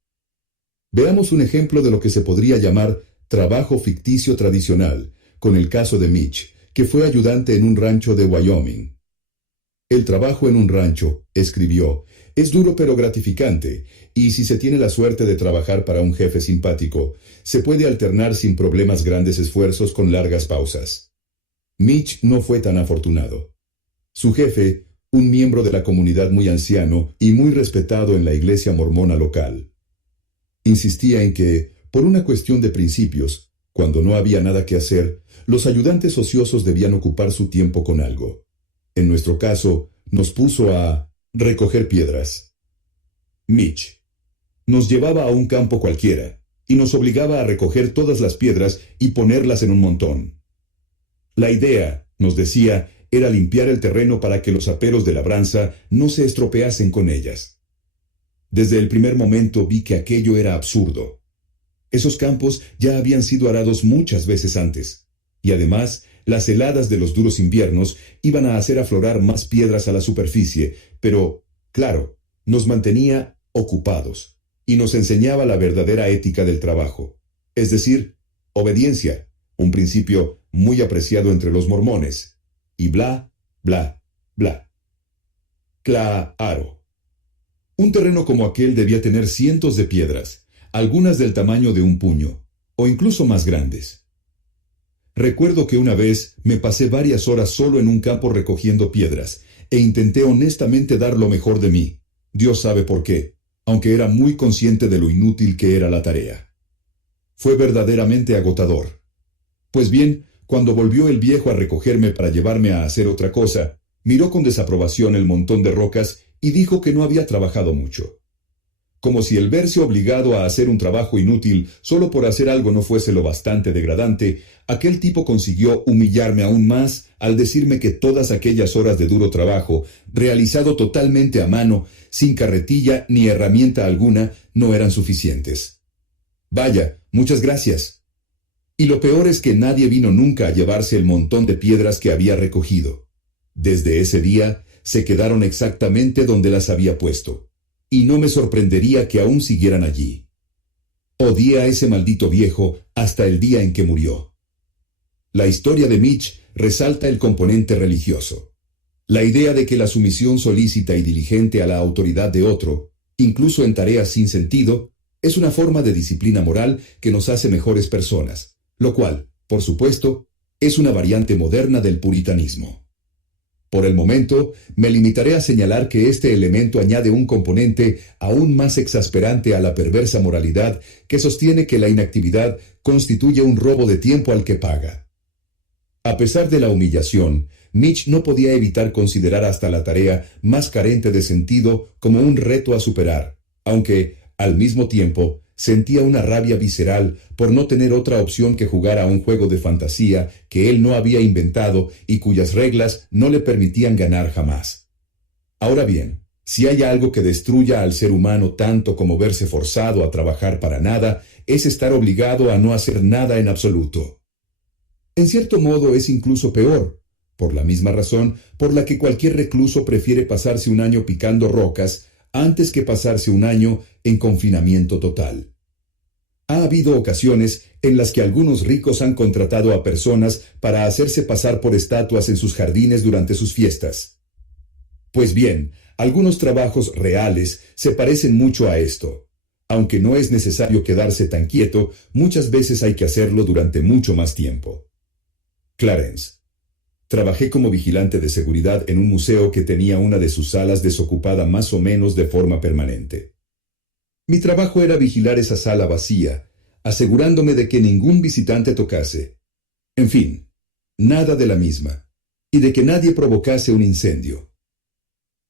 Veamos un ejemplo de lo que se podría llamar trabajo ficticio tradicional, con el caso de Mitch, que fue ayudante en un rancho de Wyoming. El trabajo en un rancho, escribió, es duro pero gratificante, y si se tiene la suerte de trabajar para un jefe simpático, se puede alternar sin problemas grandes esfuerzos con largas pausas. Mitch no fue tan afortunado. Su jefe, un miembro de la comunidad muy anciano y muy respetado en la iglesia mormona local, insistía en que, por una cuestión de principios, cuando no había nada que hacer, los ayudantes ociosos debían ocupar su tiempo con algo. En nuestro caso, nos puso a recoger piedras. Mitch nos llevaba a un campo cualquiera y nos obligaba a recoger todas las piedras y ponerlas en un montón. La idea, nos decía, era limpiar el terreno para que los aperos de labranza no se estropeasen con ellas. Desde el primer momento vi que aquello era absurdo. Esos campos ya habían sido arados muchas veces antes, y además las heladas de los duros inviernos iban a hacer aflorar más piedras a la superficie, pero, claro, nos mantenía ocupados y nos enseñaba la verdadera ética del trabajo, es decir, obediencia, un principio muy apreciado entre los mormones, y bla, bla, bla. Claro. Un terreno como aquel debía tener cientos de piedras, algunas del tamaño de un puño, o incluso más grandes. Recuerdo que una vez me pasé varias horas solo en un campo recogiendo piedras, e intenté honestamente dar lo mejor de mí. Dios sabe por qué, aunque era muy consciente de lo inútil que era la tarea. Fue verdaderamente agotador. Pues bien, cuando volvió el viejo a recogerme para llevarme a hacer otra cosa, miró con desaprobación el montón de rocas y dijo que no había trabajado mucho. Como si el verse obligado a hacer un trabajo inútil solo por hacer algo no fuese lo bastante degradante, aquel tipo consiguió humillarme aún más al decirme que todas aquellas horas de duro trabajo, realizado totalmente a mano, sin carretilla ni herramienta alguna, no eran suficientes. Vaya, muchas gracias. Y lo peor es que nadie vino nunca a llevarse el montón de piedras que había recogido. Desde ese día, se quedaron exactamente donde las había puesto. Y no me sorprendería que aún siguieran allí. Odié a ese maldito viejo hasta el día en que murió. La historia de Mitch resalta el componente religioso. La idea de que la sumisión solícita y diligente a la autoridad de otro, incluso en tareas sin sentido, es una forma de disciplina moral que nos hace mejores personas, lo cual, por supuesto, es una variante moderna del puritanismo. Por el momento, me limitaré a señalar que este elemento añade un componente aún más exasperante a la perversa moralidad que sostiene que la inactividad constituye un robo de tiempo al que paga. A pesar de la humillación, Mitch no podía evitar considerar hasta la tarea más carente de sentido como un reto a superar, aunque, al mismo tiempo, sentía una rabia visceral por no tener otra opción que jugar a un juego de fantasía que él no había inventado y cuyas reglas no le permitían ganar jamás. Ahora bien, si hay algo que destruya al ser humano tanto como verse forzado a trabajar para nada, es estar obligado a no hacer nada en absoluto. En cierto modo es incluso peor, por la misma razón por la que cualquier recluso prefiere pasarse un año picando rocas antes que pasarse un año en confinamiento total. Ha habido ocasiones en las que algunos ricos han contratado a personas para hacerse pasar por estatuas en sus jardines durante sus fiestas. Pues bien, algunos trabajos reales se parecen mucho a esto. Aunque no es necesario quedarse tan quieto, muchas veces hay que hacerlo durante mucho más tiempo. Clarence. Trabajé como vigilante de seguridad en un museo que tenía una de sus salas desocupada más o menos de forma permanente. Mi trabajo era vigilar esa sala vacía, asegurándome de que ningún visitante tocase. En fin, nada de la misma, y de que nadie provocase un incendio.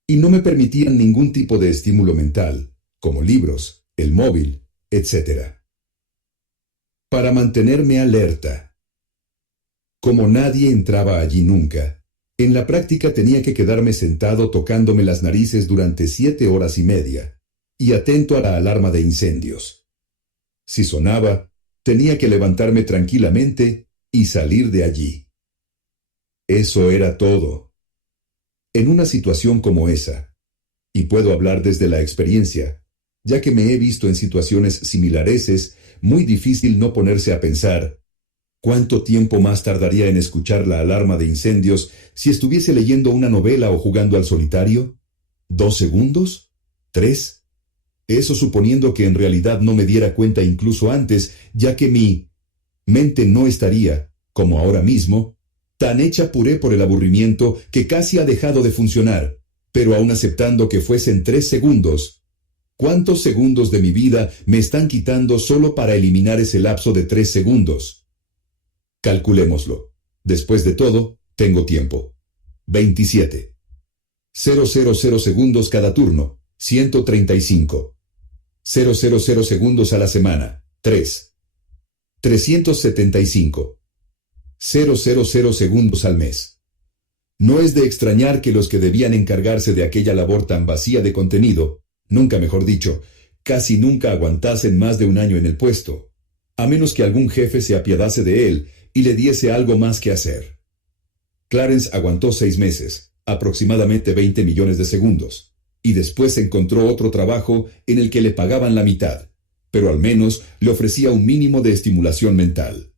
Y no me permitían ningún tipo de estímulo mental, como libros, el móvil, etc. Para mantenerme alerta. Como nadie entraba allí nunca, en la práctica tenía que quedarme sentado tocándome las narices durante 7 horas y media, y atento a la alarma de incendios. Si sonaba, tenía que levantarme tranquilamente y salir de allí. Eso era todo. En una situación como esa, y puedo hablar desde la experiencia, ya que me he visto en situaciones similares, es muy difícil no ponerse a pensar, ¿cuánto tiempo más tardaría en escuchar la alarma de incendios si estuviese leyendo una novela o jugando al solitario? ¿2 segundos? ¿3? Eso suponiendo que en realidad no me diera cuenta incluso antes, ya que mi mente no estaría, como ahora mismo, tan hecha puré por el aburrimiento que casi ha dejado de funcionar, pero aún aceptando que fuesen 3 segundos. ¿Cuántos segundos de mi vida me están quitando solo para eliminar ese lapso de 3 segundos? Calculémoslo. Después de todo, tengo tiempo. 27. 000 segundos cada turno. 135. 000 segundos a la semana. 3. 375. 000 segundos al mes. No es de extrañar que los que debían encargarse de aquella labor tan vacía de contenido nunca mejor dicho, casi nunca aguantasen más de un año en el puesto, a menos que algún jefe se apiadase de él y le diese algo más que hacer. Clarence aguantó 6 meses, aproximadamente 20 millones de segundos, y después encontró otro trabajo en el que le pagaban la mitad, pero al menos le ofrecía un mínimo de estimulación mental.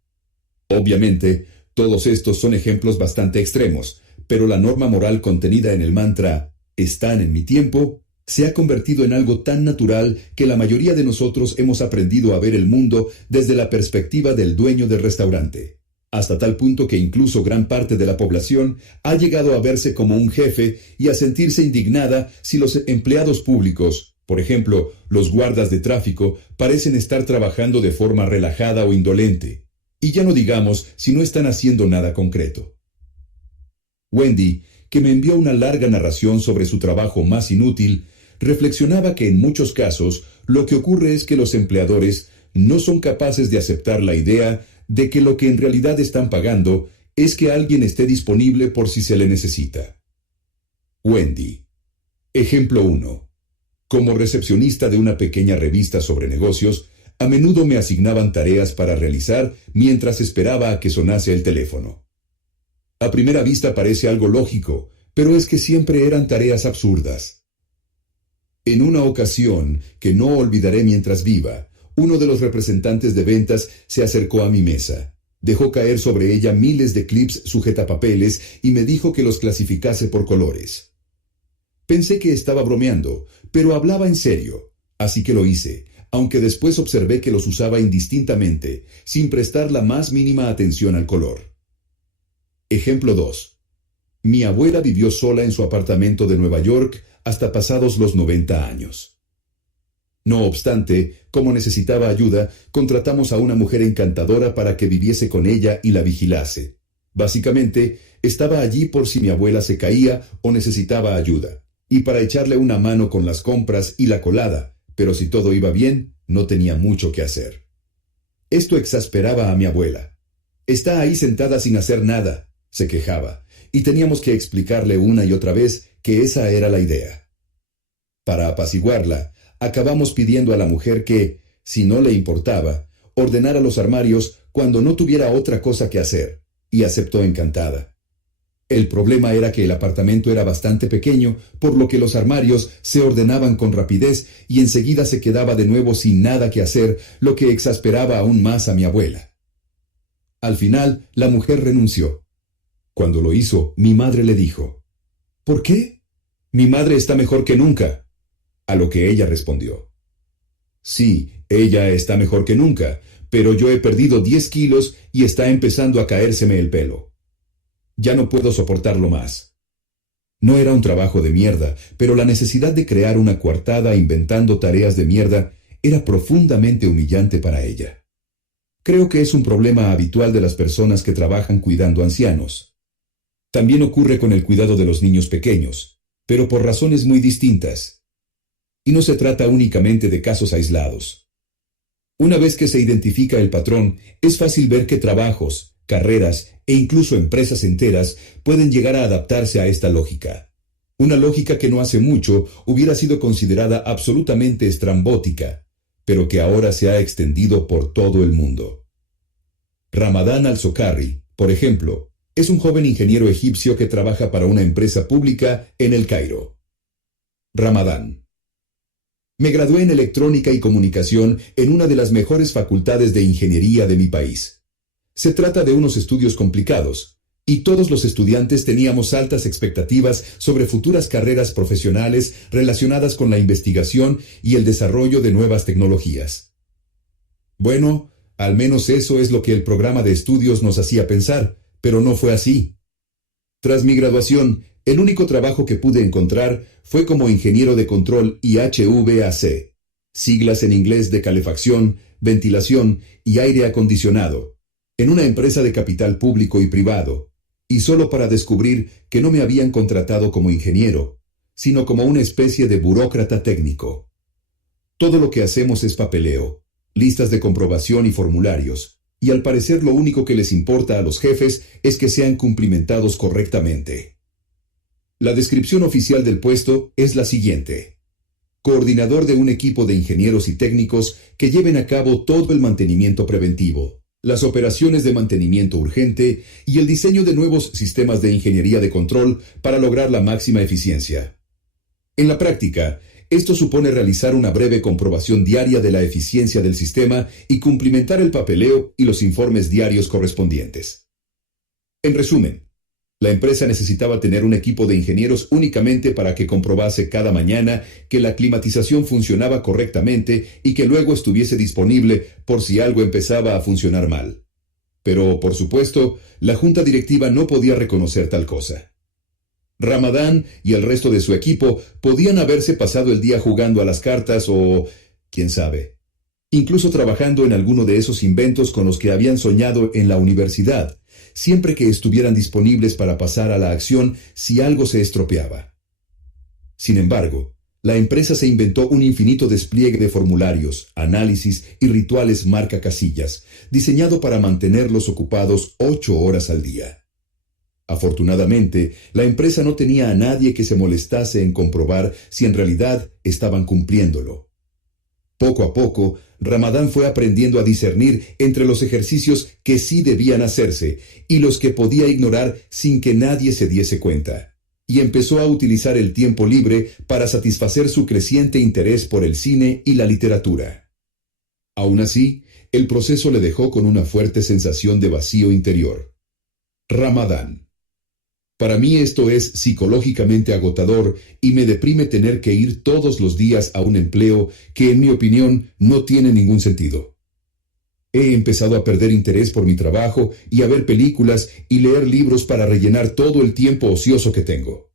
Obviamente, todos estos son ejemplos bastante extremos, pero la norma moral contenida en el mantra «están en mi tiempo» se ha convertido en algo tan natural que la mayoría de nosotros hemos aprendido a ver el mundo desde la perspectiva del dueño del restaurante, hasta tal punto que incluso gran parte de la población ha llegado a verse como un jefe y a sentirse indignada si los empleados públicos, por ejemplo, los guardas de tráfico, parecen estar trabajando de forma relajada o indolente, y ya no digamos si no están haciendo nada concreto. Wendy, que me envió una larga narración sobre su trabajo más inútil, reflexionaba que en muchos casos lo que ocurre es que los empleadores no son capaces de aceptar la idea de que lo que en realidad están pagando es que alguien esté disponible por si se le necesita. Wendy. Ejemplo 1. Como recepcionista de una pequeña revista sobre negocios, a menudo me asignaban tareas para realizar mientras esperaba a que sonase el teléfono. A primera vista parece algo lógico, pero es que siempre eran tareas absurdas. En una ocasión, que no olvidaré mientras viva, uno de los representantes de ventas se acercó a mi mesa. Dejó caer sobre ella miles de clips sujetapapeles y me dijo que los clasificase por colores. Pensé que estaba bromeando, pero hablaba en serio, así que lo hice, aunque después observé que los usaba indistintamente, sin prestar la más mínima atención al color. Ejemplo 2. Mi abuela vivió sola en su apartamento de Nueva York hasta pasados los 90 años. No obstante, como necesitaba ayuda, contratamos a una mujer encantadora para que viviese con ella y la vigilase. Básicamente, estaba allí por si mi abuela se caía o necesitaba ayuda, y para echarle una mano con las compras y la colada, pero si todo iba bien, no tenía mucho que hacer. Esto exasperaba a mi abuela. «Está ahí sentada sin hacer nada», se quejaba, y teníamos que explicarle una y otra vez que esa era la idea. Para apaciguarla, acabamos pidiendo a la mujer que, si no le importaba, ordenara los armarios cuando no tuviera otra cosa que hacer, y aceptó encantada. El problema era que el apartamento era bastante pequeño, por lo que los armarios se ordenaban con rapidez y enseguida se quedaba de nuevo sin nada que hacer, lo que exasperaba aún más a mi abuela. Al final, la mujer renunció. Cuando lo hizo, mi madre le dijo: «¿Por qué? Mi madre está mejor que nunca». A lo que ella respondió: «Sí, ella está mejor que nunca, pero yo he perdido 10 kilos y está empezando a caérseme el pelo. Ya no puedo soportarlo más». No era un trabajo de mierda, pero la necesidad de crear una coartada inventando tareas de mierda era profundamente humillante para ella. Creo que es un problema habitual de las personas que trabajan cuidando ancianos. También ocurre con el cuidado de los niños pequeños, pero por razones muy distintas. Y no se trata únicamente de casos aislados. Una vez que se identifica el patrón, es fácil ver que trabajos, carreras e incluso empresas enteras pueden llegar a adaptarse a esta lógica. Una lógica que no hace mucho hubiera sido considerada absolutamente estrambótica, pero que ahora se ha extendido por todo el mundo. Ramadán al-Sokarri, por ejemplo, es un joven ingeniero egipcio que trabaja para una empresa pública en El Cairo. Ramadán: me gradué en electrónica y comunicación en una de las mejores facultades de ingeniería de mi país. Se trata de unos estudios complicados, y todos los estudiantes teníamos altas expectativas sobre futuras carreras profesionales relacionadas con la investigación y el desarrollo de nuevas tecnologías. Bueno, al menos eso es lo que el programa de estudios nos hacía pensar, pero no fue así. Tras mi graduación, el único trabajo que pude encontrar fue como ingeniero de control y HVAC, siglas en inglés de calefacción, ventilación y aire acondicionado, en una empresa de capital público y privado, y solo para descubrir que no me habían contratado como ingeniero, sino como una especie de burócrata técnico. Todo lo que hacemos es papeleo, listas de comprobación y formularios, y al parecer lo único que les importa a los jefes es que sean cumplimentados correctamente. La descripción oficial del puesto es la siguiente: coordinador de un equipo de ingenieros y técnicos que lleven a cabo todo el mantenimiento preventivo, las operaciones de mantenimiento urgente y el diseño de nuevos sistemas de ingeniería de control para lograr la máxima eficiencia. En la práctica, esto supone realizar una breve comprobación diaria de la eficiencia del sistema y cumplimentar el papeleo y los informes diarios correspondientes. En resumen, la empresa necesitaba tener un equipo de ingenieros únicamente para que comprobase cada mañana que la climatización funcionaba correctamente y que luego estuviese disponible por si algo empezaba a funcionar mal. Pero, por supuesto, la junta directiva no podía reconocer tal cosa. Ramadán y el resto de su equipo podían haberse pasado el día jugando a las cartas o, quién sabe, incluso trabajando en alguno de esos inventos con los que habían soñado en la universidad, siempre que estuvieran disponibles para pasar a la acción si algo se estropeaba. Sin embargo, la empresa se inventó un infinito despliegue de formularios, análisis y rituales marca casillas, diseñado para mantenerlos ocupados 8 horas al día. Afortunadamente, la empresa no tenía a nadie que se molestase en comprobar si en realidad estaban cumpliéndolo. Poco a poco, Ramadán fue aprendiendo a discernir entre los ejercicios que sí debían hacerse y los que podía ignorar sin que nadie se diese cuenta, y empezó a utilizar el tiempo libre para satisfacer su creciente interés por el cine y la literatura. Aún así, el proceso le dejó con una fuerte sensación de vacío interior. Ramadán. Para mí esto es psicológicamente agotador y me deprime tener que ir todos los días a un empleo que, en mi opinión, no tiene ningún sentido. He empezado a perder interés por mi trabajo y a ver películas y leer libros para rellenar todo el tiempo ocioso que tengo.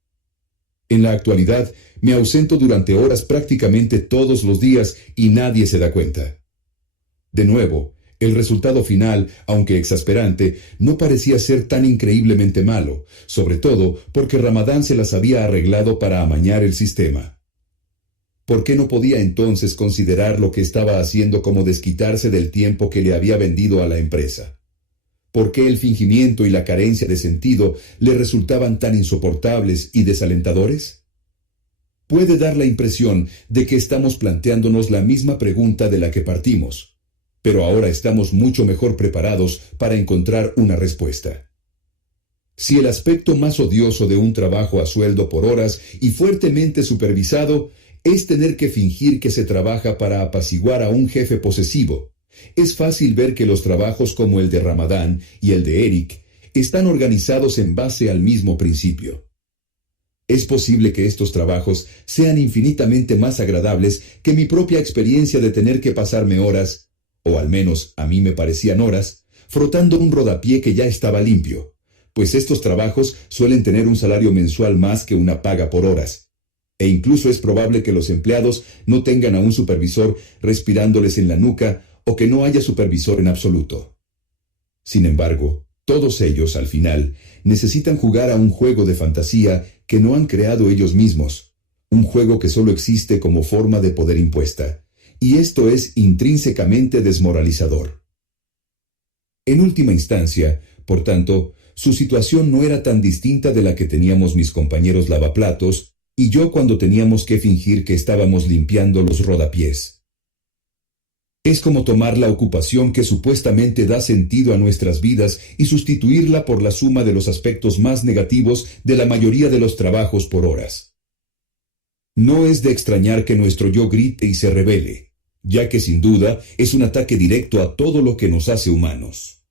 En la actualidad, me ausento durante horas prácticamente todos los días y nadie se da cuenta. De nuevo, el resultado final, aunque exasperante, no parecía ser tan increíblemente malo, sobre todo porque Ramadán se las había arreglado para amañar el sistema. ¿Por qué no podía entonces considerar lo que estaba haciendo como desquitarse del tiempo que le había vendido a la empresa? ¿Por qué el fingimiento y la carencia de sentido le resultaban tan insoportables y desalentadores? Puede dar la impresión de que estamos planteándonos la misma pregunta de la que partimos, pero ahora estamos mucho mejor preparados para encontrar una respuesta. Si el aspecto más odioso de un trabajo a sueldo por horas y fuertemente supervisado es tener que fingir que se trabaja para apaciguar a un jefe posesivo, es fácil ver que los trabajos como el de Ramadán y el de Eric están organizados en base al mismo principio. Es posible que estos trabajos sean infinitamente más agradables que mi propia experiencia de tener que pasarme horas, o al menos a mí me parecían horas, frotando un rodapié que ya estaba limpio, pues estos trabajos suelen tener un salario mensual más que una paga por horas, e incluso es probable que los empleados no tengan a un supervisor respirándoles en la nuca o que no haya supervisor en absoluto. Sin embargo, todos ellos, al final, necesitan jugar a un juego de fantasía que no han creado ellos mismos, un juego que solo existe como forma de poder impuesta, y esto es intrínsecamente desmoralizador. En última instancia, por tanto, su situación no era tan distinta de la que teníamos mis compañeros lavaplatos y yo cuando teníamos que fingir que estábamos limpiando los rodapiés. Es como tomar la ocupación que supuestamente da sentido a nuestras vidas y sustituirla por la suma de los aspectos más negativos de la mayoría de los trabajos por horas. No es de extrañar que nuestro yo grite y se rebele, ya que sin duda es un ataque directo a todo lo que nos hace humanos.